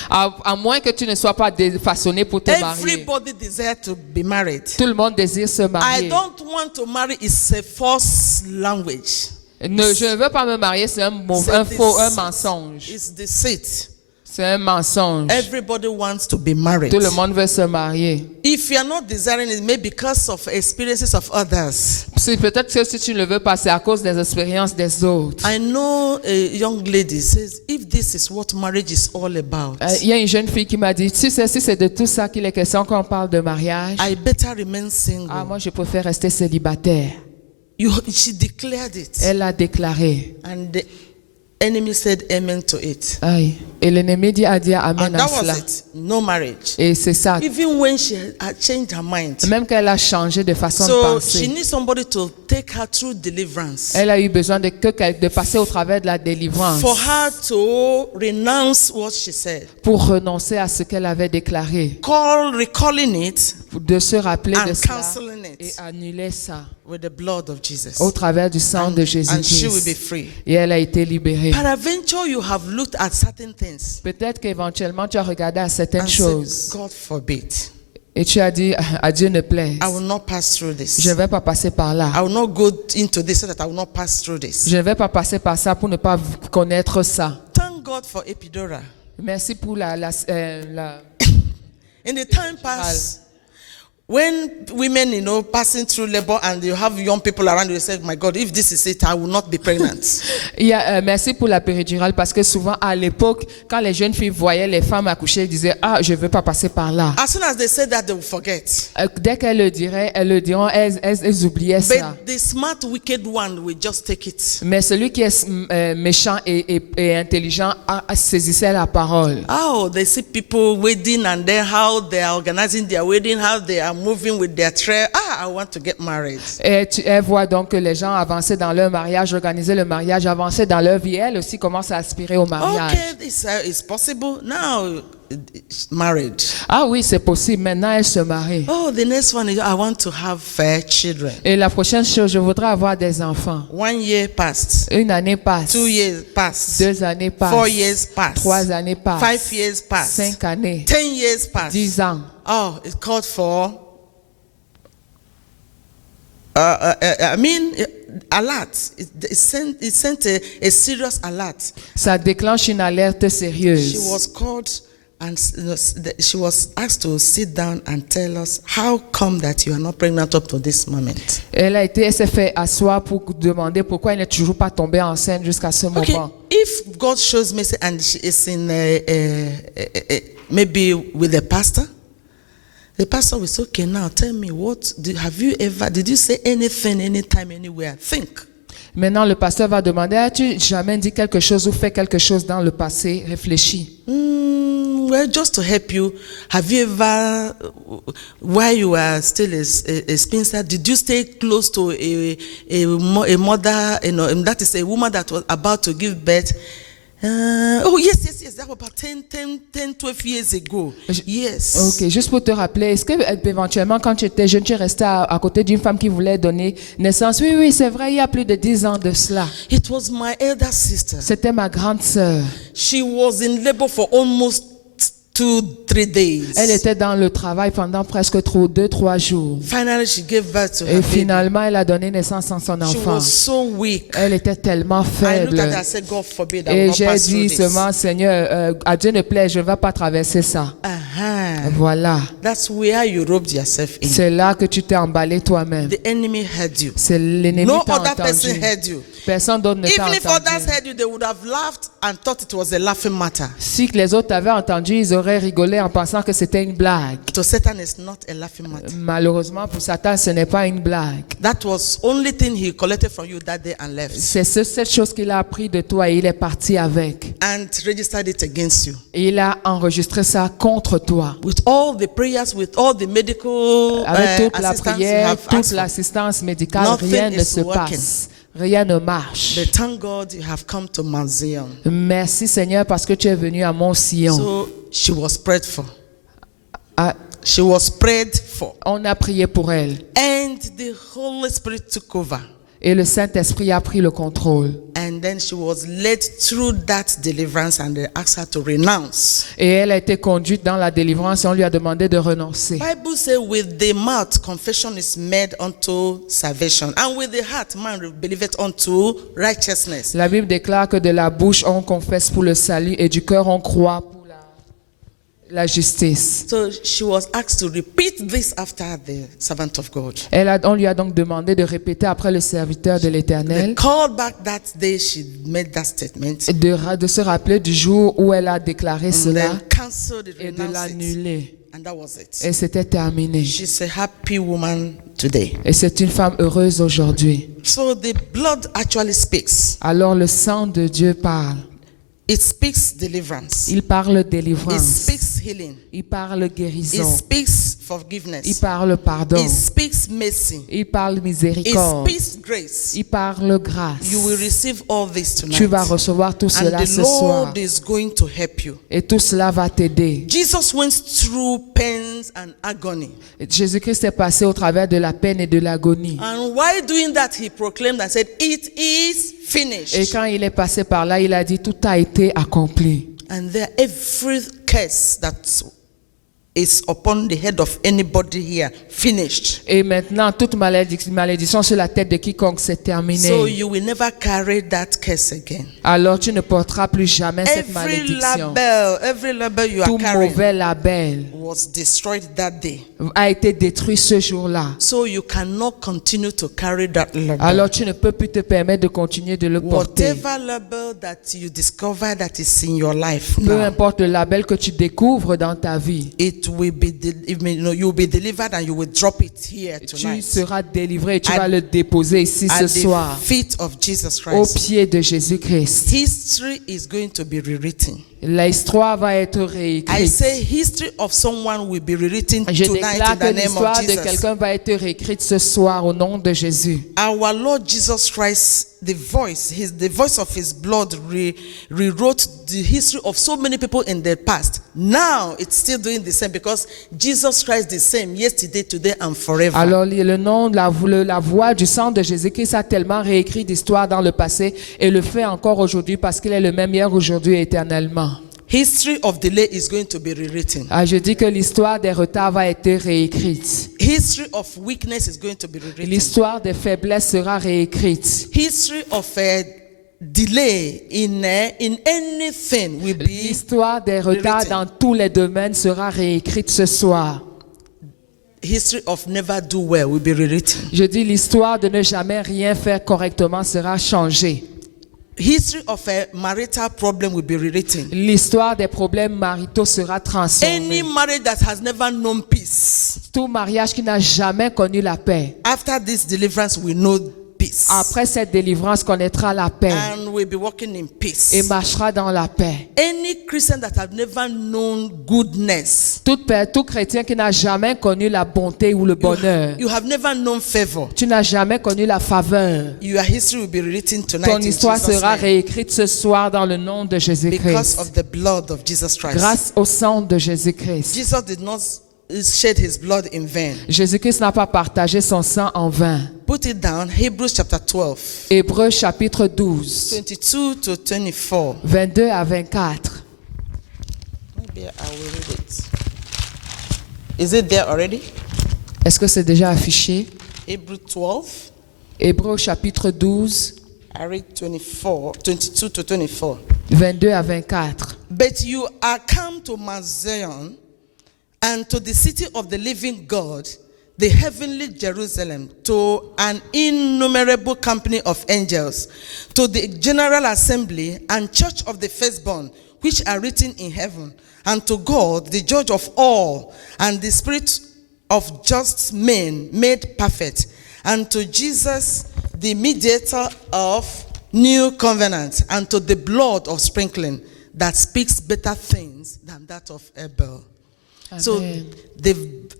À moins que tu ne sois pas façonné pour te marier. Everybody desires to be married. Tout le monde désire se I marier. don't want to marry is a false language. Je ne veux pas me marier, c'est un mensonge. It's deceit. C'est un mensonge. Everybody wants to be married. Tout le monde veut se marier. If you are not desiring it, maybe because of experiences of others. Peut-être que si tu ne le veux pas, c'est à cause des expériences des autres. I know a young lady says, if this is what marriage is all about, Il y a une jeune fille qui m'a dit, si c'est de tout ça qu'il est question quand on parle de mariage, I better remain single. moi je préfère rester célibataire. She declared it. Elle a déclaré. And the enemy said amen to it. Aïe. Et l'ennemi a dit amen And à that cela. was it. No marriage. Et c'est ça. Even when she had changed her mind. Même qu'elle a changé de façon de So she penser. needs somebody to take her through deliverance. Elle a eu besoin de passer au travers de la délivrance For her to renounce what she said. pour renoncer à ce qu'elle avait déclaré. Recalling it De se rappeler de and cela cancelling et it annuler ça with the blood of Jesus. au travers du sang de And she will be Jésus-Christ. free. Et elle a été libérée. Peradventure, you have looked at certain things Peut-être qu'éventuellement tu as regardé à certaines and choses said, God forbid, et tu as dit à Dieu ne plaise. I will not pass through Je this. ne vais pas passer par là. I will not go into this so that I will not pass through this. Je ne vais pas passer par ça pour ne pas connaître ça. Thank God for Epidaura. Merci pour la In the time past, when women, passing through labor and you have young people around you, say, my God, if this is it, I will not be pregnant. Merci pour la péridurale parce que souvent à l'époque, quand les jeunes filles voyaient les femmes accoucher, ils disaient je ne veux pas passer par là. As soon as they said that, they will forget. Dès qu'elles le diront, elles oubliaient ça. But the smart, wicked one will just take it. Mais celui qui est méchant et intelligent saisissait la parole. Oh, they see people wedding and then how they are organizing their wedding, how they are moving with their tray. I want to get married. Et elle voit donc que les gens avançaient dans leur mariage, organisaient le mariage, avançaient dans leur vie. Elle aussi commence à aspirer au mariage. Okay, it's possible. Now, married. Ah oui, c'est possible. Maintenant, elle se marie. Oh, the next one is I want to have children. Et la prochaine chose, je voudrais avoir des enfants. 1 year passed. Une année passe. 2 years passed. 2 années passent. 4 years passed. 3 années passent. 5 years passed. 5 années. 10 years passed. 10 ans. Oh, it's called for. Alert. It sent a serious alert. Ça déclenche une alerte She sérieuse. was called and she was asked to sit down and tell us how come that you are not pregnant up to this moment. Elle s'est fait asseoir pour demander pourquoi elle n'est toujours pas tombée enceinte jusqu'à ce Okay, moment. if God shows mercy and she is in maybe with the pastor will say, okay, now tell me did you say anything, anytime, anywhere? Think. Maintenant, le pasteur va demander, as-tu jamais dit quelque chose ou fait quelque chose dans le passé? Réfléchis. Well, just to help you, have you ever, while you were still a spinster, did you stay close to a mother, that is a woman that was about to give birth? Oh, yes, that was about 12 years ago. Je- Yes. Ok, juste pour te rappeler, est-ce que éventuellement, quand tu étais jeune, tu restais à côté d'une femme qui voulait donner naissance? Oui, oui, c'est vrai, il y a plus de 10 ans de cela. It was my elder sister. C'était ma grande sœur. She was in labor for almost 2-3 days. Elle était dans le travail pendant presque 2-3 jours. Finally, she gave birth to her Et baby. finalement, elle a donné naissance à son She enfant. was so weak. Elle était tellement I faible. looked at her and said, God forbid I will Et not j'ai pass through dit this. seulement, Seigneur, à Dieu ne plaît, je ne vais pas traverser ça. Voilà. That's where you robed yourself in. C'est là que tu t'es emballé toi-même. The enemy heard you. C'est l'ennemi No t'a other person entendu. heard you. Personne d'autre ne t'a Even if others entendu. heard you, they would have laughed and thought it was a laughing matter. Si les autres t'avaient entendu, ils auraient rigolé en pensant que c'était une blague. To Satan, it's not a laughing matter. Malheureusement pour Satan, ce n'est pas une blague. That was only thing he collected from you that day and left C'est cette chose qu'il a appris de toi et il est parti avec. and registered it against you. Et il a enregistré ça contre toi. With all the prayers, with all the medical Avec toute la assistance you prière, have toute asked for. l'assistance médicale, Nothing rien ne is se working. passe. Rien ne marche. But thank God you have come to Mount Zion. Merci Seigneur parce que tu es venu à Mont Sion. So she was prayed for. Ah, She was prayed for. on a prié pour elle. And the Holy Spirit took over. Et le Saint-Esprit a pris le contrôle. And then she was led through that deliverance and they asked her to renounce. Et elle a été conduite dans la délivrance et on lui a demandé de renoncer. Bible says with the mouth confession is made unto salvation and with the heart man believeth unto righteousness. La Bible déclare que de la bouche on confesse pour le salut et du cœur on croit pour la justice. So she was asked to repeat this after the servant of God. On lui a donc demandé de répéter après le serviteur de They l'Éternel, called back that day she made that statement de se rappeler du jour où elle a déclaré and cela then cancelled it, et de renounced it, l'annuler. and that was it. Et c'était terminé. She's a happy woman today. Et c'est une femme heureuse aujourd'hui. So the blood actually speaks. Alors le sang de Dieu parle. It speaks deliverance. Il parle It délivrance. speaks healing. Il parle It guérison. speaks Il forgiveness. parle pardon. It speaks mercy. Il parle It miséricorde. speaks grace. Il parle grâce. You will receive all this Tu vas tonight. recevoir tout And cela the ce soir. Lord is going to help you. Et tout cela va t'aider. Jesus went through pains and agony. Jésus-Christ est passé au travers de la peine et de l'agonie. And while doing that, he proclaimed and said, "It is Et finished." quand il est passé par là, il a dit tout a été accompli. And there, every curse that is upon the head of anybody here, finished. Et maintenant, toute malédiction sur la tête de quiconque, c'est So terminé. you will never carry that curse again. Alors tu ne porteras plus jamais cette malédiction. Every label you are Tout carrying mauvais label was destroyed that day. a été détruit ce jour-là. So you cannot continue to carry that label. Alors tu ne peux plus te permettre de continuer de le porter. Whatever label that you discover that is in your life Peu now, importe le label que tu découvres dans ta vie, it will be you will be delivered and you will drop it here tu tonight seras délivré et tu At- vas le déposer ici ce at the soir feet of Jesus au Christ. pied de Jésus-Christ. History is going to be rewritten. L'histoire va être I réécrite. say history of someone will be rewritten Je tonight déclare in que the name l'histoire of de Jesus. quelqu'un va être réécrite ce soir au nom de Jésus. Our Lord Jesus Christ, the voice of his blood rewrote the history of so many people in the past. Now it's still doing the same because Jesus Christ the same yesterday, today and forever. Alors le nom, la voix du sang de Jésus-Christ a tellement réécrit l'histoire dans le passé et le fait encore aujourd'hui parce qu'il est le même hier, aujourd'hui et éternellement. History of delay is going to be rewritten. Ah, je dis que l'histoire des retards va être réécrite. History of weakness is going to be rewritten. L'histoire des faiblesses sera réécrite. History of delay in anything will be L'histoire des retards rewritten. dans tous les domaines sera réécrite ce soir. History of never do well will be rewritten. Je dis l'histoire de ne jamais rien faire correctement sera changée. History of a marital problem will be rewritten. L'histoire des problèmes maritaux sera transformée. Any marriage that has never known peace, Tout mariage qui n'a jamais connu la paix, after this deliverance, we know peace. Après cette délivrance, connaîtra la paix And will be walking in peace. et marchera dans la paix. Any Christian that have never known goodness, Tout chrétien qui n'a jamais connu la bonté ou le bonheur, you have never known favor, tu n'as jamais connu la faveur, your history will be rewritten tonight ton in histoire Jesus' sera name, réécrite ce soir dans le nom de because Jésus-Christ. of the blood of Jesus Christ. Grâce au sang de Jésus-Christ. Jesus did not shed his blood in vain. Jésus-Christ n'a pas partagé son sang en vain. Put it down, Hebrews chapter 12, Hébreux chapitre 12, 22 to 24. 22 à 24. Maybe I will read it. Is it there already? Est-ce que c'est déjà affiché? Hebrews 12, Hébreux chapitre 12, I read 24, 22 to 24. 22 à 24. But you are come to Mount Zion and to the city of the living God, the heavenly Jerusalem, to an innumerable company of angels, to the general assembly and church of the firstborn, which are written in heaven, and to God, the judge of all, and the spirit of just men made perfect, and to Jesus, the mediator of new covenant, and to the blood of sprinkling that speaks better things than that of Abel. So Amen. the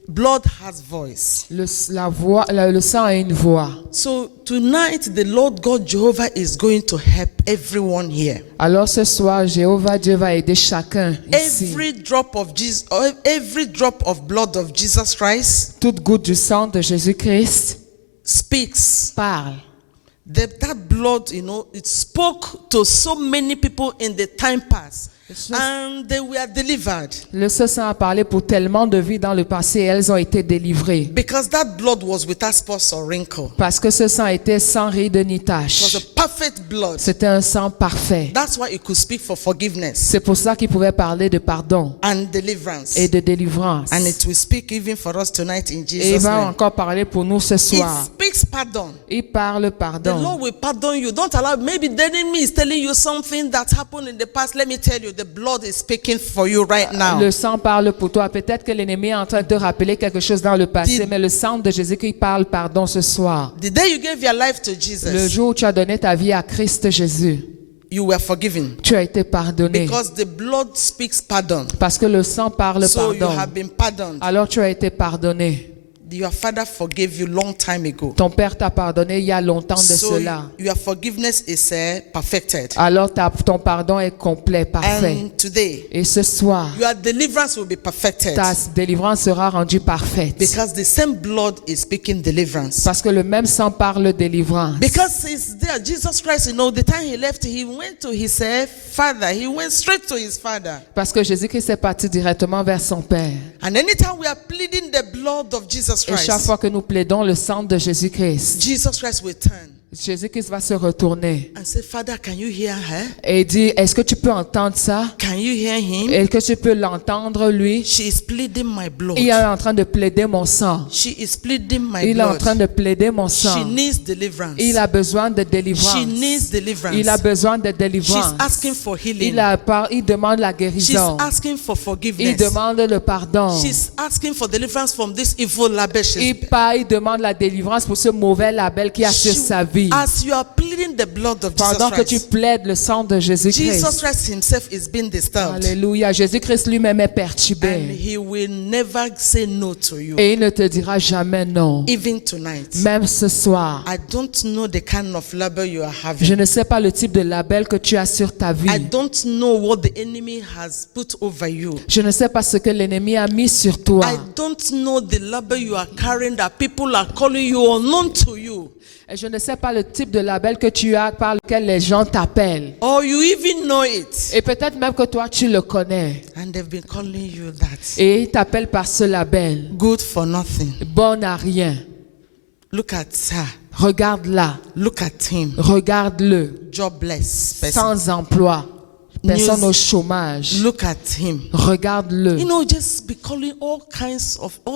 blood has voice. Le sang a une voix. So tonight the Lord God Jehovah is going to help everyone here. Alors ce soir, Jéhovah Dieu va aider chacun ici. Every drop of Jesus, every drop of blood of Jesus Christ Toute goutte du sang de Jésus-Christ speaks. parle. That blood, it spoke to so many people in the time past, and they were delivered Ce sang a parlé pour tellement de vies dans le passé et elles ont été délivrées. because that blood was without spots or wrinkle. Parce que ce sang était sans ride ni It was tache. a perfect blood. C'était un sang parfait. That's why it could speak for forgiveness C'est pour ça qu'il pouvait parler de pardon and deliverance. et de délivrance. And it will speak even for us tonight in Et il Jesus' va name. encore parler pour nous ce It soir. speaks pardon. Il parle The pardon. Lord will pardon you. Don't allow, maybe the enemy is telling you something that happened in the past. Let me tell you, the blood is speaking for you right now. Le sang parle pour toi. Peut-être que l'ennemi est en train de te rappeler quelque chose dans le passé, Did- mais le sang de Jésus-Christ parle pardon ce soir. The day you gave your life to Le Jesus, jour où tu as donné ta vie à Christ Jésus, you were forgiven tu as été pardonné. because the blood speaks pardon. Parce que le sang parle So you pardon. have been pardoned. Alors tu as été pardonné. Your father forgave you long time ago. Ton père t'a pardonné il y a longtemps de So cela. your forgiveness is perfected. Alors ton pardon est complet, parfait. And today, Et ce soir, your deliverance will be perfected ta délivrance sera rendue parfaite. because the same blood is speaking deliverance. Parce que le même sang parle délivrance. Because it's there, Jesus Christ, the time he left, he went to his father. He went straight to his father. Parce que Jésus-Christ est parti directement vers son Père. And anytime we are pleading the blood of Jesus Et chaque Christ, fois que nous plaidons le sang de Jésus-Christ, Jesus Christ will turn Jésus-Christ va se retourner and say, Father, can you hear her? et dit, est-ce que tu peux entendre ça? Can you hear him? Est-ce que tu peux l'entendre, lui? She is pleading my blood. Il est en train de plaider mon sang. She is pleading my Il est en train blood. de plaider mon She sang. needs deliverance. Il a besoin de délivrance. She needs deliverance. Il a besoin de She's délivrance. asking for healing. Il demande la She's guérison. asking for Il forgiveness. demande le pardon. She's asking for deliverance from this evil label. Il demande la délivrance pour ce mauvais label qui a sur sa vie. As you are pleading the blood of Pendant que Jesus tu Christ, plaides le sang de Jesus Jésus-Christ. Christ himself is being disturbed. Alléluia. Jésus-Christ lui-même est And perturbé. he will never say no to you. Et il ne te dira jamais non. Even tonight. Même ce soir. I don't know the kind of label you are Je having. ne sais pas le type de label que tu as sur ta I vie. don't know what the enemy has put over you. Je ne sais pas ce que l'ennemi a mis sur toi. I don't know the label you are carrying that people are calling you unknown to you. Et je ne sais pas le type de label que tu as par lequel les gens t'appellent. Or you even know it. Et peut-être même que toi, tu le connais. And they've been calling you that. Et ils t'appellent par ce label. Good for nothing. Bon à rien. Look at her. Regarde-la. Look at him. Regarde-le. Jobless person. Sans emploi. Personne News. au chômage. Look at him. Regarde-le. Just be calling all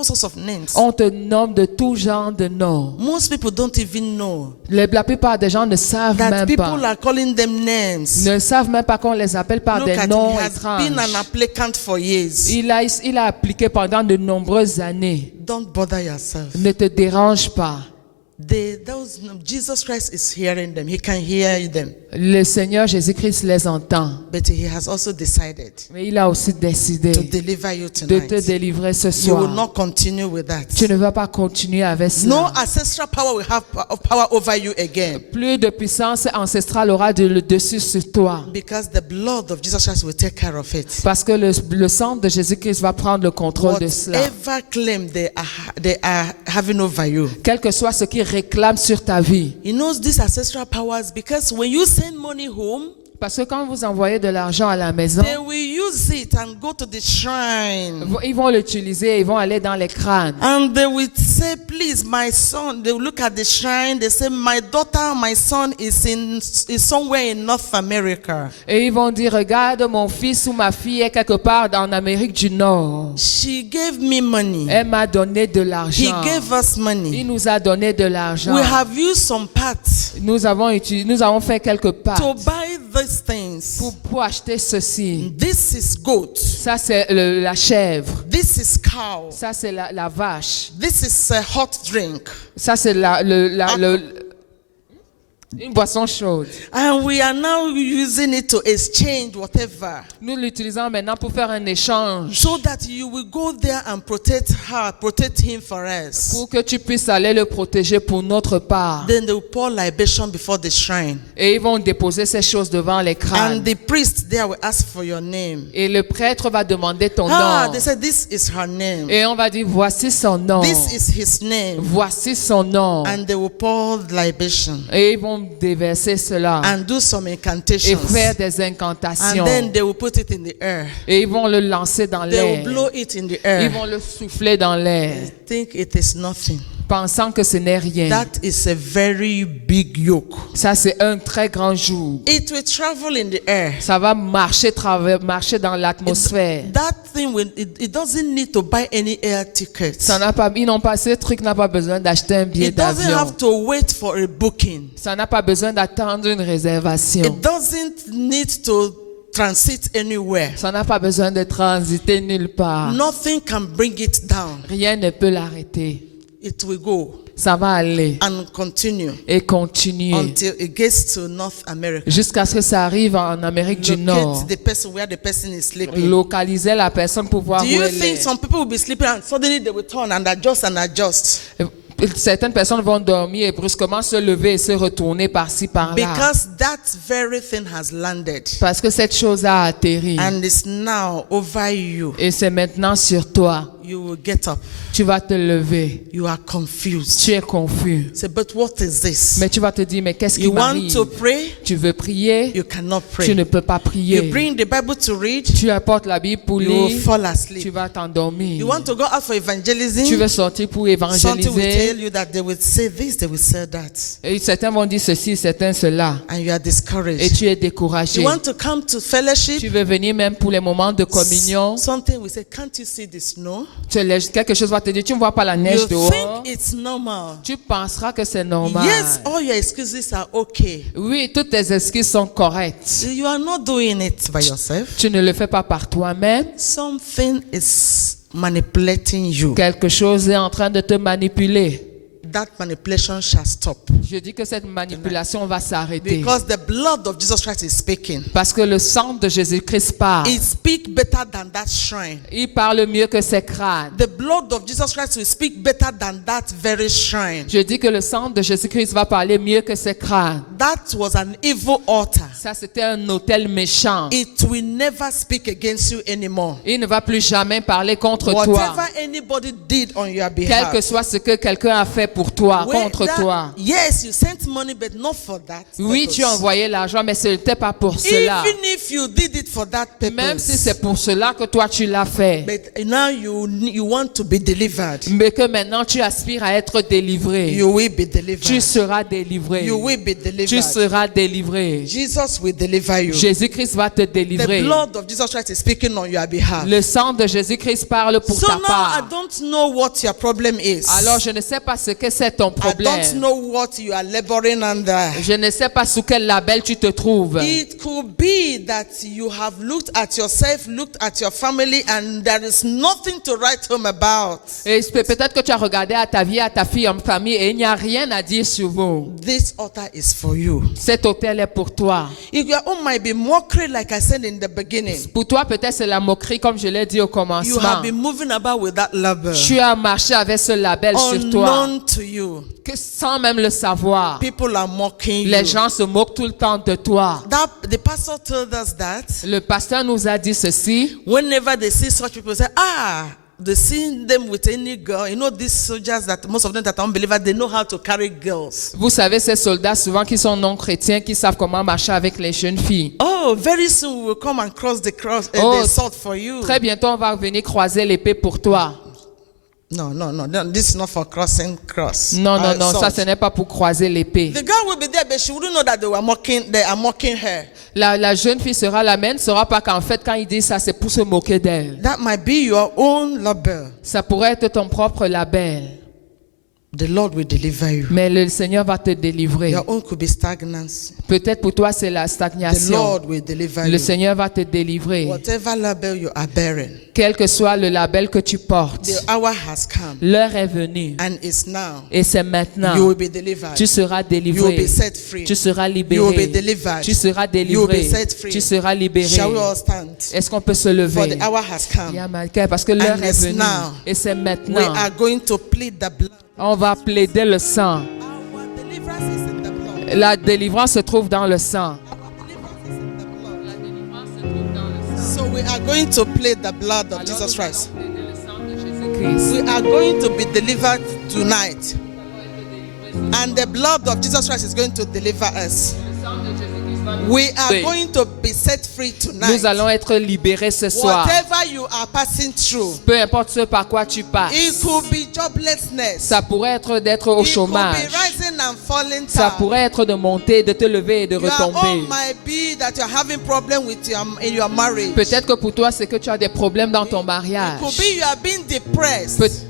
sorts of names. On te nomme de tout genre de noms. Most people don't even know La plupart des gens ne savent that même people pas. are calling them names. Ne savent même pas qu'on les appelle par Look des at him. noms He has étranges. been an applicant for years. Il a appliqué pendant de nombreuses années. Don't bother yourself. Ne te dérange pas. Jesus Christ is hearing them. He can hear them. Le Seigneur Jésus-Christ les entend. But he has also decided Mais il a aussi décidé to deliver you de te tonight. délivrer ce You will soir. not continue with that. Tu ne vas pas continuer avec No cela. ancestral power will have power over you again. Plus de puissance ancestrale aura le dessus sur toi. Because the blood of Jesus Christ will take care of it. Parce que le sang de Jésus-Christ va prendre le contrôle de cela. Whatever claim they are having over you. Quel que soit ce qu'ils réclament sur ta vie. He knows these ancestral powers because when you send money home, Parce que quand vous envoyez de l'argent à la maison, they will use it and go to the shrine. ils vont l'utiliser, ils vont aller dans les crânes. And they will say, please, my son, they will look at the shrine, they say, my daughter, my son is somewhere in North America. Et ils vont dire, regarde, mon fils ou ma fille est quelque part en Amérique du Nord. She gave me money. Elle m'a donné de He l'argent. gave us Il money. nous a donné de l'argent. We have used some parts Nous avons fait quelques pas to buy these things. pour acheter ceci. This is goat. Ça, c'est la chèvre. This is cow. Ça, c'est la vache. This is a hot drink. Ça, c'est une boisson chaude. And we are now using it to exchange whatever. Nous l'utilisons maintenant pour faire un échange. So that you will go there and protect her, protect him for us. Pour que tu puisses aller le protéger pour notre part. Then they will pour libation before the shrine. Et ils vont déposer ces choses devant les crânes. And the priest there will ask for your name. Et le prêtre va demander ton nom. They said, this is her name. Et on va dire, voici son nom. This is his name. Voici son nom. And they will pour libation. Et ils vont déverser cela. And do some Et incantations. faire des And incantations. then they will put it in the air. Et ils vont le lancer dans They will l'air. blow it in the Ils air. vont le souffler dans l'air. Think it is nothing. Pensant que ce n'est rien. That is a very big yoke. Ça, c'est un très grand joug. It will travel in the air. Ça va marcher dans l'atmosphère. That thing it doesn't need to buy any air tickets. Ce truc n'a pas besoin d'acheter un billet It doesn't d'avion. have to wait for a booking. Ça n'a pas besoin d'attendre une réservation. It doesn't need to transit anywhere. Ça n'a pas besoin de transiter nulle part. Nothing can bring it down. Rien ne peut l'arrêter. It will go Ça va aller and continue et continuer until it gets to North America. jusqu'à ce que ça arrive en Amérique du Nord. Locate the person where the person is sleeping. Localiser la personne pour voir Do où you elle think est. some people will be sleeping and suddenly they will turn and adjust and adjust? Certaines personnes vont dormir et brusquement se lever et se retourner par-ci par-là. Because that very thing has landed Parce que cette chose a atterri. and is now over you. Et c'est maintenant sur toi. You will get up. Tu vas te lever. You are confused. Tu es confus. Say, but what is this? Mais tu vas te dire, mais qu'est-ce qui You want m'arrive? to pray? Tu veux prier? You cannot Tu pray. ne peux pas You prier. bring the Bible to read? Tu apportes la Bible pour You will lire. fall Tu asleep. vas t'endormir. You want to go out for Tu evangelism? veux sortir pour Something will tell évangéliser. you that they will say this, they will say that. Et certains vont dire ceci, certains cela. And you are Et discouraged. tu es découragé. You want to come to fellowship? Tu veux venir même pour les moments de communion. Something will say, can't you see the snow? Quelque chose va te dire, tu ne vois pas la You neige dehors. think it's normal. Tu penseras que c'est normal. Yes, all your excuses are okay. Oui, toutes tes excuses sont correctes. You are not doing it by yourself. Tu ne le fais pas par toi-même. Something is manipulating you. Quelque chose est en train de te manipuler. That manipulation shall stop. Je dis que cette manipulation va s'arrêter. Because the blood of Jesus Christ is speaking. Parce que le sang de Jésus-Christ parle. It speaks better than that shrine. Il parle mieux que ses crânes. The blood of Jesus Christ will speak better than that very shrine. Je dis que le sang de Jésus-Christ va parler mieux que ses crânes. That was an evil altar. Ça, c'était un autel méchant. It will never speak against you anymore. Il ne va plus jamais parler contre Whatever toi. anybody did on your Quel behalf. que soit ce que quelqu'un a fait pour toi, contre toi. Yes, you sent money, but not for that. Oui, purpose. tu as envoyé l'argent, mais ce n'était pas pour cela. Even if you did it for that purpose. Même si c'est pour cela que toi tu l'as fait. But now you want to be delivered. Mais que maintenant tu aspires à être délivré. You will be delivered. Tu seras délivré. You will be delivered. Tu seras délivré. Jesus will deliver you. Jésus-Christ va te délivrer. The blood of Jesus Christ is speaking on your behalf. Le sang de Jésus-Christ parle pour So ta now I part. don't know what your problem is. Alors je ne sais pas ce que que c'est ton I problème. don't know what you are laboring under. Je ne sais pas sous quel label tu te trouves. It could be that you have looked at yourself, looked at your family, and there is nothing to write home about. Et peut-être que tu as regardé à ta vie, à ta fille, en famille, et il n'y a rien à dire sur vous. This altar is for you. Cet hôtel est pour toi. Your own might be mockery, like I said in the beginning. Pour toi, peut-être c'est la moquerie, comme je l'ai dit au You commencement. have been moving about with that label, Tu as marché avec ce label sur toi, unknown to you. que sans même le savoir. People are mocking Les you. gens se moquent tout le temps de toi. The pastor told us that Le pasteur nous a dit ceci. whenever they see such people, say, they see them with any girl. You know, these soldiers that most of them that are unbelievers, they know how to carry girls. Vous savez, ces soldats souvent qui sont non chrétiens, qui savent comment marcher avec les jeunes filles. Oh, very soon we will come and cross the Oh, the sword for you. Très bientôt, on va venir croiser l'épée pour toi. No, this is not for crossing cross. Non, ça sword. ce n'est pas pour croiser l'épée. The girl will be there, but she wouldn't know that they are mocking her. La jeune fille sera là, mais elle ne saura pas qu'en fait, quand il dit ça, c'est pour se moquer d'elle. That might be your own label. Ça pourrait être ton propre label. The Lord will deliver you. Mais le Seigneur va te délivrer. Your own could be stagnancy. Peut-être pour toi, c'est la The stagnation. Lord will deliver Le you. Seigneur va te délivrer. Whatever label you are bearing, Quel que soit le label que tu portes, the hour has come, l'heure est venue. and it's now. Et c'est maintenant. You will be delivered. Tu seras You will délivré. be set free. Tu seras You will be libéré. delivered. Tu seras You will be délivré. set free. Tu seras libéré. Shall we all stand? Est-ce qu'on peut se For lever? the hour has come. Parce que l'heure And est it's venue. now. Et c'est We maintenant. are going to plead the blood. On va plaider le sang. Our deliverance is in the blood. La délivrance se trouve dans le sang. So we are going to plead the blood of Jesus Christ. Christ. We are going to be delivered tonight. And the blood of Jesus Christ is going to deliver us. We are Oui. going to be set free tonight. Nous allons être libérés ce soir. Whatever you are passing through, Peu importe ce par quoi tu passes. it could be joblessness. Ça pourrait être d'être au It could be chômage. rising and falling Ça down. pourrait être de monter, de te lever et de Your own retomber. might be that you're having problem with in your marriage. Peut-être que pour toi, c'est que tu as des problèmes dans ton It mariage. could be you are being depressed.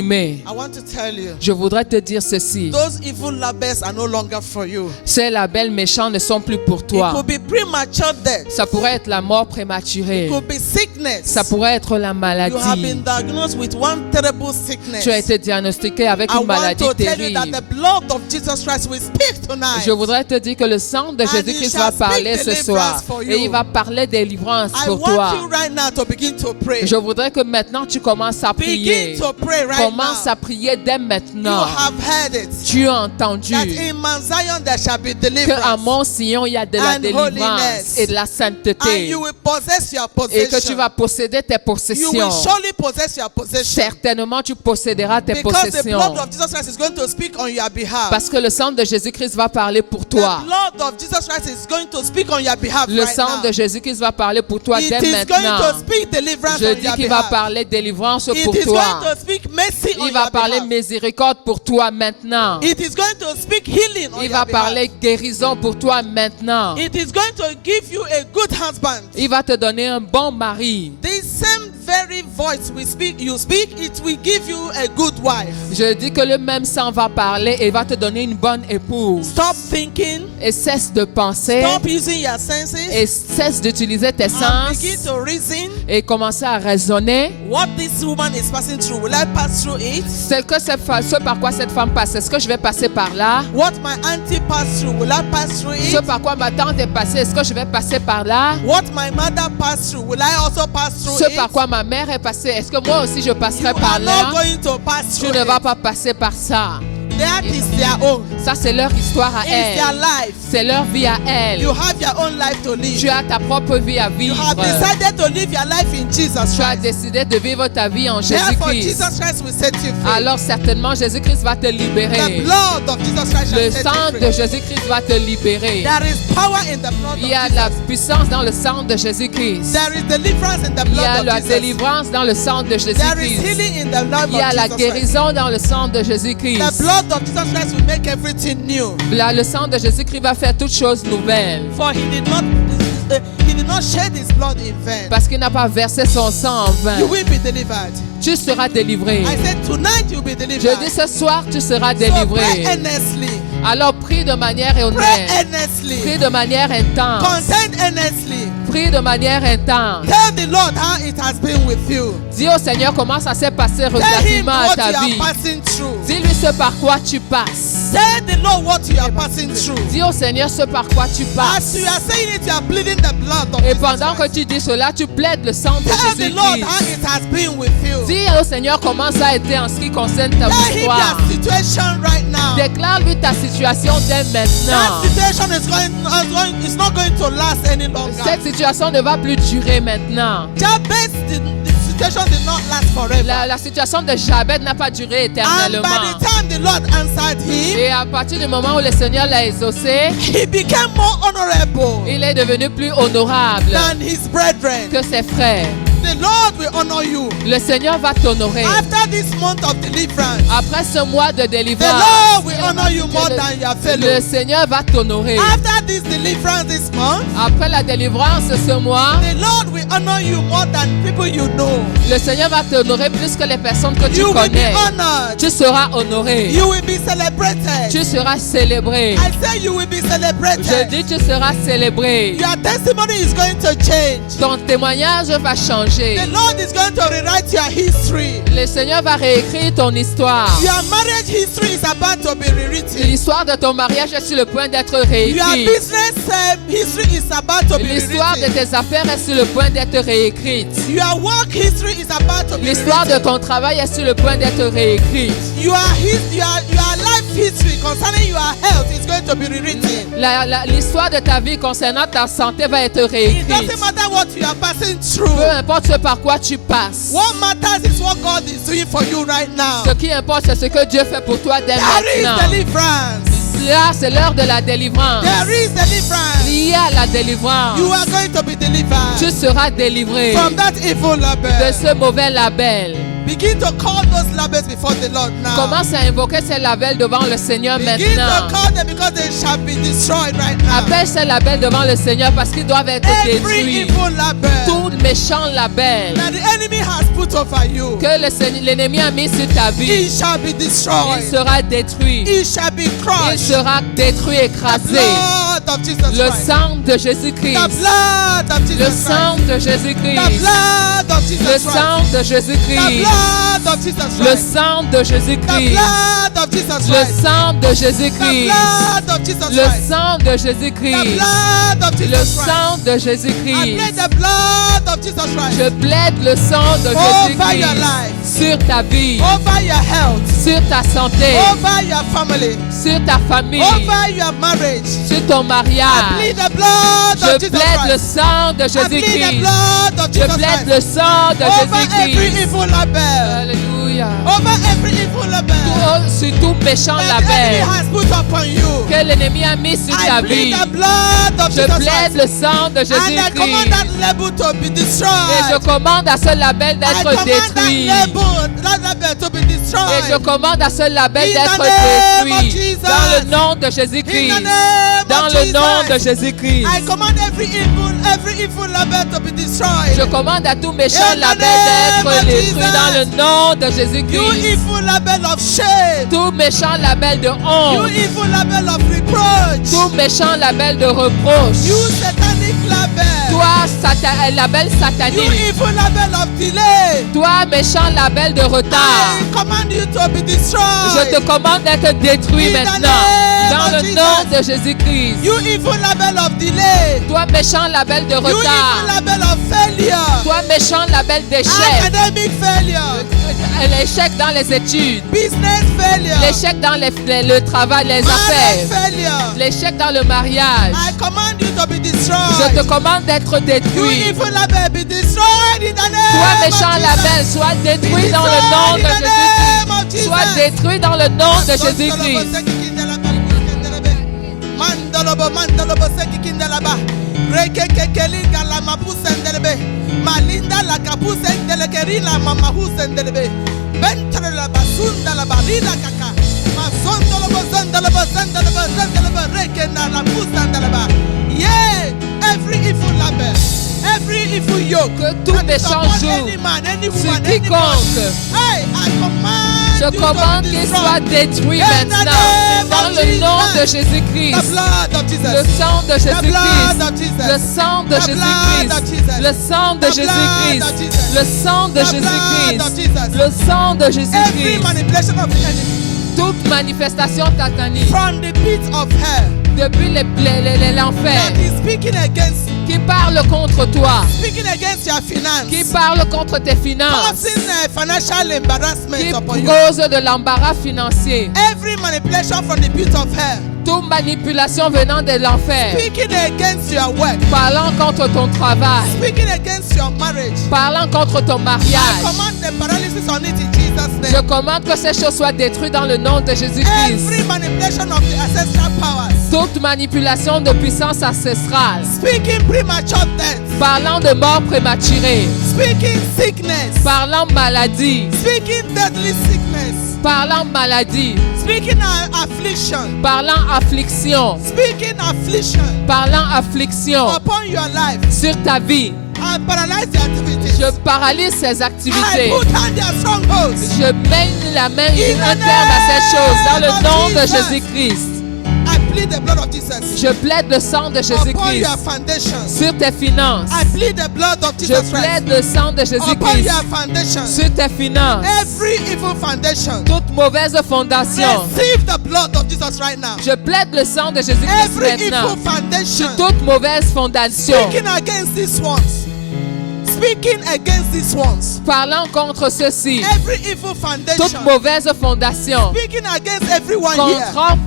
Mais I want to tell you, je voudrais te dire ceci. those evil labels are no longer for you. Ces labels méchants ne sont plus pour It toi. could be premature death. Ça pourrait être la mort prématurée. It could be sickness. Ça pourrait être la You have maladie. been diagnosed with one terrible sickness. Tu as été diagnostiqué avec I une want maladie to tell you that terrible. the blood of Jesus Christ will speak tonight. Je voudrais te dire que le sang de And Jésus-Christ he va shall parler speak ce soir. deliverance for you. Et il va parler délivrance I pour want toi. you right now to begin to pray. Je voudrais que maintenant tu commences à prier. Begin to pray right Commence now. à prier dès You maintenant. have heard it. Tu as entendu That in Mount Zion there shall be qu'à deliverance. Mont Sion, il y a de la And délivrance holiness. et de la And sainteté. you will possess your Et que tu possession. vas posséder tes You will possessions. surely possess your possession. Certainement, tu posséderas tes Because the possessions. blood of Jesus Christ is going to speak on your behalf. Parce que le sang de Jésus-Christ va parler pour The toi. blood of Jesus Christ is going to speak on your behalf Le right sang now. de Jésus-Christ va parler pour toi It dès is going maintenant. to speak deliverance Je on dis your qu'il va behalf. parler délivrance It pour is toi. going to speak mercy on Il va your parler behalf. miséricorde pour toi maintenant. It is going to speak healing on Il your va behalf. parler guérison pour toi maintenant. It is going to give you a good husband. Il va te donner un bon mari. This same very voice you speak, it will give you a good wife. Je dis que le même sang va parler et va te donner une bonne épouse. Stop thinking. Et cesse de penser Stop using your senses. et cesse d'utiliser tes And sens begin to reason. et commencer à raisonner. What this woman is passing through, will I pass through it? Ce par quoi cette femme passe, est-ce que je vais passer par là? What my auntie passed through, will I pass through Ce it? par quoi ma tante est passée, est-ce que je vais passer par là? What my mother passed through, will I also pass through Ce it? par quoi ma mère est passée, est-ce que moi aussi je You passerai are par not là? going to pass Tu through ne vas it. pas passer par ça. That is their own. Ça, c'est leur histoire à It's their elle. life. C'est leur vie à elle. You have your own life to live. Tu as ta propre vie à You vivre. have decided to live your life in Jesus Tu as Christ. décidé de vivre ta vie en Therefore, Jésus-Christ. Jesus Christ will set you free. Alors certainement, Jésus-Christ va te The libérer. blood of Jesus Christ Le shall set sang you de free. Jésus-Christ va te libérer. There is power in the blood Il y a of de la Jesus. puissance dans le sang de Jésus-Christ. There is deliverance in the Il y a blood la of Jesus. délivrance dans le sang de There is Jésus-Christ. healing in the blood Il y a of la Jesus Christ. guérison dans le sang de The Jésus-Christ. blood of Jesus Christ will make everything new. Le sang de Jésus-Christ va faire toutes choses nouvelles. For he did not not shed his blood in vain. Parce qu'il n'a pas versé son sang en vain. You will be delivered. Tu seras délivré. I said tonight you'll be Je delivered. dis ce soir, tu seras So pray délivré. earnestly. Alors prie de manière Pray honnête. earnestly. Prie de manière intense. Contend earnestly. Prie de manière intense. Tell the Lord how it has been with you. Dis au Seigneur comment ça s'est passé Tell him relativement à what ta you vie. are passing through. Dis-lui ce par quoi tu passes. Tell the Lord what you are passing through. Dis au Seigneur ce par quoi tu As passes. you are saying it, you are pleading the blood of Et Jesus pendant que Christ. tu dis cela, tu plaides le sang de Tell the Lord how Jésus-Christ. it has been with you. Dis au Seigneur comment ça a été en ce qui concerne ta Tell him histoire. your situation right now. Déclare-lui ta situation dès That maintenant. situation is not going to last any longer. Cette situation ne va plus durer maintenant. Jabez, the situation did not last forever. La situation de Jabez n'a pas duré And by éternellement. the time the Lord answered him, Et à partir du moment où le Seigneur l'a exaucé, he became more honorable il est devenu plus honorable than his brethren. que ses frères. The Lord will honor you. Le Seigneur va t'honorer. After this month of deliverance, Après ce mois de the délivrance, Lord will honor you more than your le fellows. Seigneur va t'honorer. After this deliverance this month, Après la délivrance ce mois, the Lord will honor you more than people you know. le Seigneur va t'honorer plus que les personnes que tu You will be connais. honored. Tu seras honoré. You will be celebrated. Tu seras célébré. I say you will be Je celebrated. dis tu seras célébré. Your testimony is going to change. Ton témoignage va changer. The Lord is going to rewrite your history. Le Seigneur va réécrire ton histoire. Your marriage history is about to be rewritten. L'histoire de ton mariage est sur le point d'être Your réécrite. business history is about to be L'histoire de rewritten. tes affaires est sur le point d'être réécrite. Your work history is about to be L'histoire de rewritten. ton travail est sur le point d'être réécrite. Your life history concerning your health is going to be rewritten. L'histoire de ta vie concernant ta santé va être It réécrite. doesn't matter what you are passing through. Peu importe ce par quoi tu passes. What matters is what God is doing for you right now. Ce qui importe, c'est ce que Dieu fait pour toi dès There is maintenant. deliverance. Là, c'est l'heure de la délivrance. There is deliverance. Il y a la délivrance. You are going to be Tu delivered seras délivré from that evil de label. ce mauvais label. Begin to call those labels before the Lord now. Commence à invoquer ces labels devant le Seigneur Begin maintenant. to call them because they shall be destroyed right now. Appelle ces labels devant le Seigneur parce qu'ils doivent être Every détruits. evil label Tout méchant label that the enemy has put over you, que l'ennemi a mis sur ta vie, it shall be il destroyed. sera détruit. It shall be Il crushed. sera détruit, écrasé. Blood of Jesus Le Christ. sang de The Jésus-Christ. blood of Le Jesus sang Christ. de The Jésus-Christ. blood of Le Jesus sang Christ. de The Jésus-Christ. blood of Jesus Le Christ. sang de The Jésus-Christ. blood of Jesus Le Christ. sang de The Jésus-Christ. blood of Jesus Le Christ. sang de The Jésus-Christ. blood of Le Jesus Christ. sang de I Jésus-Christ. plead the blood of Jesus Christ Je plaide le sang de over your Jésus-Christ life, sur ta vie, over your health, sur ta santé, over your family, sur ta famille, over your marriage. sur ton I mariage. plead the blood Je of Jesus plaide le Christ. sang de I plead the Jésus-Christ. blood of Je Jesus plaide Christ le sang de over every Jésus-Christ. evil label. Alléluia. Over every evil label Sur tout méchant that the enemy label has put upon you. que l'ennemi a mis sur ta I plead vie. the blood of Je Jesus plaide Christ. le sang de And I command Jésus-Christ. that label to be Et je destroyed. commande à ce label I d'être command détruit. that label to be Et je destroyed. commande à ce label In the d'être name of détruit. Jesus. Dans le nom de In Jésus-Christ. the name Dans of le nom de Jesus. Jésus-Christ. I command every evil label to be destroyed. Je commande à tout méchant In the label name d'être of détruit Jesus. dans le nom de You Jésus-Christ. evil label of shame. Tout méchant label de You honte. evil label of reproach. Tout méchant label de reproche. You satanic label. Toi, label You satanique. evil label of delay. Toi, méchant label de retard. I command you to be destroyed. Je te commande d'être détruit In the maintenant. name Dans of le Jesus. nom de Jésus-Christ. You evil label of delay. Toi, méchant label de You evil retard. label of failure. Toi, méchant label d'échec. Academic failure. L'échec dans les études. Business failure. L'échec dans le travail, les Marriage affaires. failure. L'échec dans le mariage. I command you to be Je destroyed. te commande d'être You détruit. evil label be destroyed in the Toi, name méchant of label, Jesus. sois Be détruit dans le nom de destroyed in the name of Jésus-Christ. Jesus. Sois détruit dans le nom de Jésus-Christ. Mandalobo mandalobo seki kindalaba. Reke kekeli galama pusendelebe. Malinda la kapusendele la mama husendelebe. Bentre la basunda la barina kaka. Masondolobo zandalobo zandalobo zandalobo reke na la pusendeleba. Yeah, every evil label every evil yoke Que tout that is méchant upon joug any man, any sur woman, any quiconque. Hey, I command Je you to commande be qu'il destroyed. soit détruit In the maintenant. name Dans of le nom de Jesus. The Jésus-Christ. blood of Le Jesus. sang de The blood Jésus-Christ. of Jesus. Le sang de The blood of Jésus-Christ. Jesus. Le sang de The blood Jésus-Christ. of Jesus. Le sang de The blood of Jésus-Christ. Jesus. Le sang de Every Jésus-Christ. manipulation of the enemy Toute manifestation satanique from the pit of hell depuis l'enfer that is speaking against qui parle contre toi, your finance, qui parle contre tes finances, causing financial embarrassment qui upon you. cause de l'embarras financier. Every manipulation from the pit of hell Toute manipulation venant de l'enfer, speaking against your work, parlant contre ton travail, speaking against your marriage. parlant contre ton I mariage. command the paralysis on it in Jesus' Je name. commande que ces choses soient détruites dans le nom de Every Jésus-Christ. manipulation of the ancestral powers, Toute manipulation de puissance ancestrale, speaking premature death, parlant de mort prématurée, speaking sickness, parlant maladie, speaking deadly sickness, parlant maladie, speaking affliction, parlant affliction, speaking affliction parlant affliction upon your life. sur ta vie. I paralyze the activities. Je paralyse ces I activités. put down their strongholds. Je mène la main In un the terme à ces choses dans le name nom of de Jesus. Jésus-Christ. I plead the blood of Jesus Je plaide le sang de upon Jésus-Christ your foundations. sur tes finances. I plead the blood of Je Jesus plaide Christ le sang de upon Jésus-Christ your foundations. sur tes finances. Every evil foundation, Toute mauvaise fondation. receive the blood of Jesus right now. Je plaide le sang de Jésus-Christ Every evil maintenant foundation, sur toute mauvaise fondation. speaking against these ones, speaking against these ones. Parlant contre ceci. Every evil Toute foundation, mauvaise fondation. speaking against everyone here.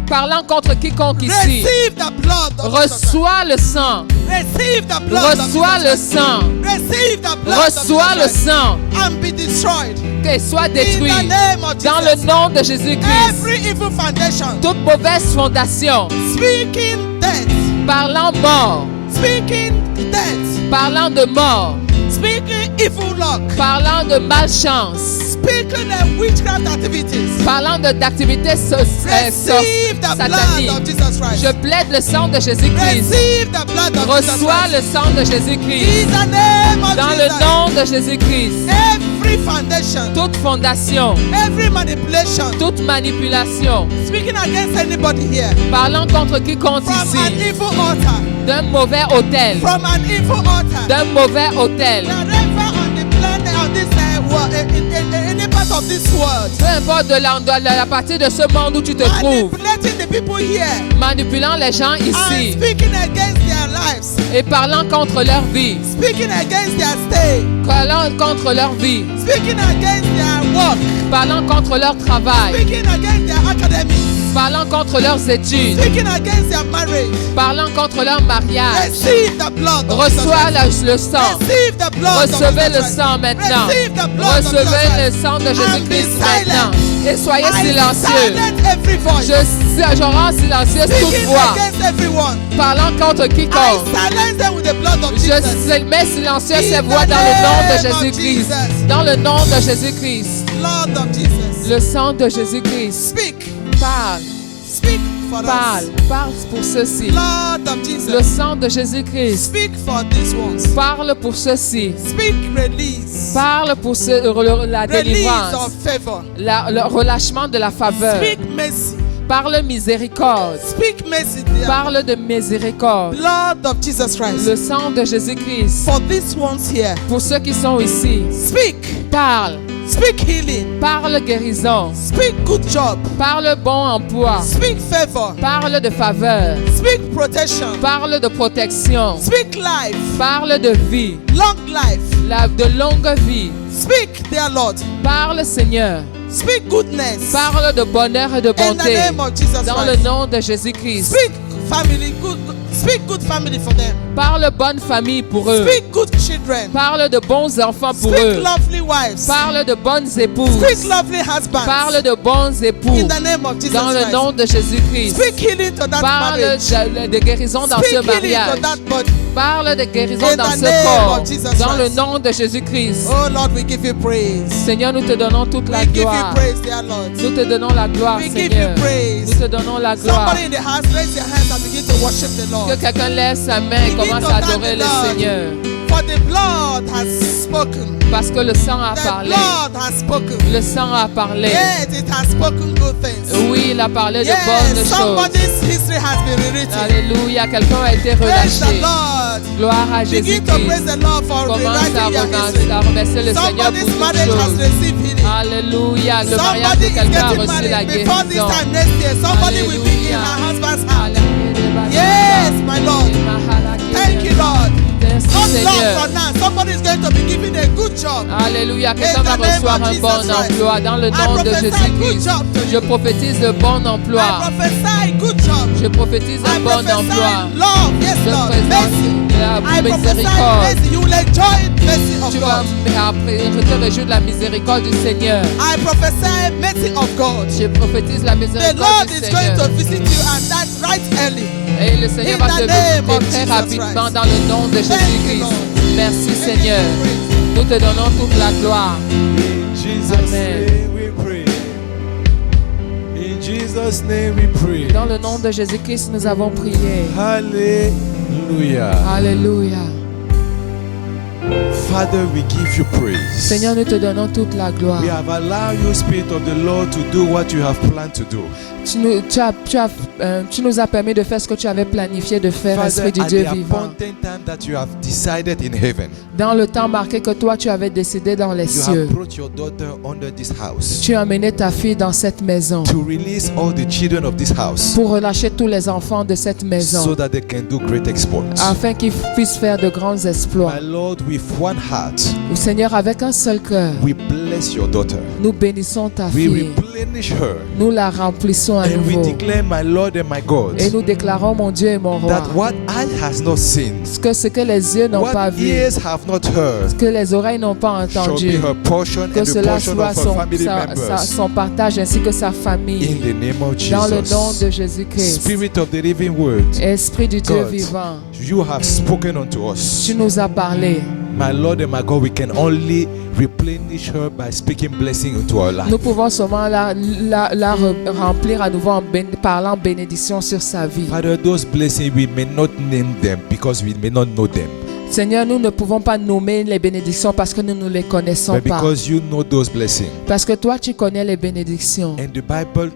Parlant contre quiconque ici. Receive the blood of Jesus. Reçois le sang. Receive the blood of Reçois le Jesus. sang. Receive the blood Reçois of le Jesus sang. and be destroyed. Qu'il soit In détruit the name of dans le Jesus. nom de Jésus-Christ. Every evil foundation, Toute mauvaise fondation. speaking death, Parlant mort. speaking death, Parlant de mort. speaking evil luck, Parlant de malchance. speaking the witchcraft activities. Parlant d'activités Receive the blood sataniques. of Jesus Christ. Je plaide le sang de Jésus-Christ. Receive the blood of Jesus Reçois Christ. le sang de Jésus-Christ. In the name of Dans le Jesus. nom de Jésus-Christ. Every foundation, Toute fondation, every manipulation, toute manipulation, speaking against anybody here, parlant contre quiconque from an ici, evil altar, d'un mauvais hôtel, from an evil altar, d'un mauvais hôtel, wherever on the planet, on this world, in any part of this world, peu importe de la partie de ce monde où tu te trouves, manipulating the people here, manipulant les gens and ici speaking against their lives, et parlant contre leur vie, speaking against their stay, parlant contre leur vie, speaking against their work, parlant contre leur travail, speaking against their academics, parlant contre leurs études, speaking against their marriage. parlant contre leur mariage. Receive the blood of Jesus Reçois Christ. le sang. Receive the blood of Recevez Jesus le Christ. sang maintenant. Receive the blood of Jesus Recevez le Christ. sang de And Jésus-Christ be silent. maintenant. Et soyez I silencieux. silence every voice. Je rends silencieuse toute Speaking voix. against everyone. Parlant contre I quiconque. silence them with the blood of Jesus. Je mets silencieux In ces the voix dans le nom name de of Jésus-Christ. Jesus. Dans le nom de Jésus-Christ. Blood of Jesus. Le sang de Jésus-Christ. Speak. Parle, Speak for parle, us. parle pour ceci. Blood of Le Jesus. sang de Jésus-Christ. Speak for these ones. Parle pour ceci. Speak release. Parle pour la Release of délivrance. favor. Le relâchement de la faveur. Speak mercy. Parle miséricorde. Speak mercy. Dear. Parle de miséricorde. Blood of Jesus Christ. Le sang de Jésus-Christ. For these ones here. Pour ceux qui sont ici. Speak. Parle. Speak healing. Parle guérison. Speak good job. Parle bon emploi. Speak favor. Parle de faveur. Speak protection. Parle de protection. Speak life. Parle de vie. Long life. De longue vie. Speak, dear Lord. Parle, Seigneur. Speak goodness. Parle de bonheur et de In the bonté. name of Jesus Dans le Christ. nom de Jésus-Christ. Speak family. Speak good family for them. Parle bonne famille pour eux. Speak good children. Parle de bons enfants pour Speak eux. lovely wives. Parle de bonnes épouses. Speak lovely husbands. Parle de bons époux. In the name of Jesus Dans le Christ. nom de Jésus-Christ. Speak healing to that Parle marriage. de guérison dans Speak ce healing mariage. to that body. Parle de guérison In dans the ce name corps. of Jesus Dans le Christ. nom de Jésus-Christ. Oh Lord, we give you praise. Seigneur, nous te donnons toute la We give you gloire. praise, dear Lord. Nous te donnons la gloire, We give Seigneur. you praise. Nous te donnons la gloire. Somebody in the house, raise your hands and begin to worship the Que Lord. quelqu'un lève sa main et Begin commence to à thank adorer the le Lord. Seigneur. For For the blood has spoken. Parce que le sang a The parlé. blood has spoken. Le sang a parlé. Yes, it has spoken good things. Oui, il a parlé de Yes, bonnes choses. somebody's history has been rewritten. Alléluia, quelqu'un a été Praise the relâché. Lord. Gloire à Begin to praise Jésus-Christ. the Lord for Commence à rewriting your history. remercier le Seigneur pour Somebody's toutes marriage has choses. received healing. Alléluia, le mariage Somebody de is quelqu'un a getting reçu la married before this guérison. time next year. Somebody will be in her husband's house. Yes, my Lord. Thank you, Lord. Merci Not long Seigneur. for now. Somebody is going to be given a good job. Alléluia, quelqu'un va In the name recevoir of un Jesus bon Christ. emploi dans le I nom de prophesy good Jésus-Christ. job to you. Je prophétise de bon emploi. I prophesy good job. Je prophétise un I bon emploi. prophesy love. Yes, Je Lord. présente Mercy. la I prophesy miséricorde. mercy. You will enjoy mercy of Tu vas God. te réjouir de la miséricorde du Seigneur. I prophesy mercy of God. Je prophétise la The miséricorde Lord du is going Seigneur. to visit you and that right early. Et le Seigneur In va the te name of visiter très Jesus rapidement Christ. dans le nom de Thank you, Jésus-Christ. Lord. Merci Seigneur. Nous te donnons toute la gloire. In Jesus' Amen. name we pray. In Jesus' name we pray. Dans le nom de Jésus-Christ, nous avons prié. Hallelujah. Alléluia. Father, we give you praise. Seigneur, nous te donnons toute la gloire. We have allowed you, Spirit of the Lord, to do what you have planned to do. Tu nous as permis de faire ce que tu avais planifié de faire, Father, Esprit du at Dieu the vivant. appointed time that you have decided in heaven, Dans le temps marqué que toi tu avais décidé dans les you cieux, have brought your daughter under this house tu as amené ta fille dans cette maison to release all the children of this house pour relâcher tous les enfants de cette so maison that they can do great exploits. afin qu'ils puissent faire de grands exploits. My Lord, with one heart, Seigneur, avec un seul cœur, we bless your daughter. nous bénissons ta We fille. replenish her. Nous la remplissons à And we nouveau. declare, my Lord and my God, Et nous déclarons, mon Dieu et mon roi, that what eye has not seen, ce que les yeux n'ont pas what vu, ears have not heard, ce que les oreilles n'ont pas shall be entendu, her portion que and the cela portion soit of her family members. son partage ainsi que sa famille. In the name of Dans le nom Jesus. de Jésus-Christ. Spirit of the living word, Esprit du Dieu God, vivant, you have spoken unto us. tu nous as parlé. My Lord and my God, we can only replenish her by speaking blessing into our life. Nous pouvons seulement la remplir à nouveau en parlant bénédiction sur sa vie. Father, those blessings, we may not name them because we may not know them. Seigneur, nous ne pouvons pas nommer les bénédictions parce que nous ne les connaissons But pas. because you know those blessings. Parce que toi, tu connais les bénédictions. And the Bible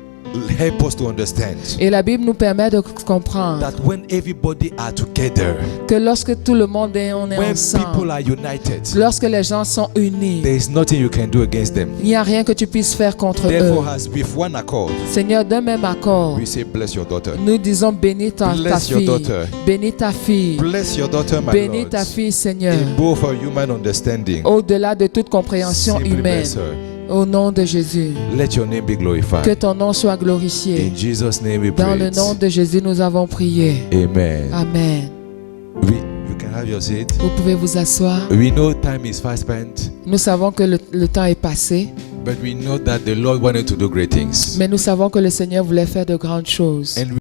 help us to understand Et la Bible nous permet de comprendre that when everybody are together, que lorsque tout le monde est when ensemble, people are united, lorsque les gens sont unis, there is nothing you can do against them. il n'y a rien que tu puisses faire contre eux. Therefore, as with one accord, Seigneur, d'un même accord, we say, bless your daughter. nous disons bénis ta Bless your fille. daughter. Bénis ta fille. Bless your daughter, my Bénis Lord. ta fille, Seigneur. In both her human understanding, Au-delà de toute compréhension simply humaine. bless her. Au nom de Jésus. Let your name be Que glorified. ton nom soit glorifié. In Jesus' name we Dans pray. le nom de Jésus, nous avons prié. Amen. Amen. You can have your seat. Vous pouvez vous asseoir. We know time is fast spent, Nous savons que le temps est passé, but we know that the Lord wanted to do great things. mais nous savons que le Seigneur voulait faire de grandes choses. And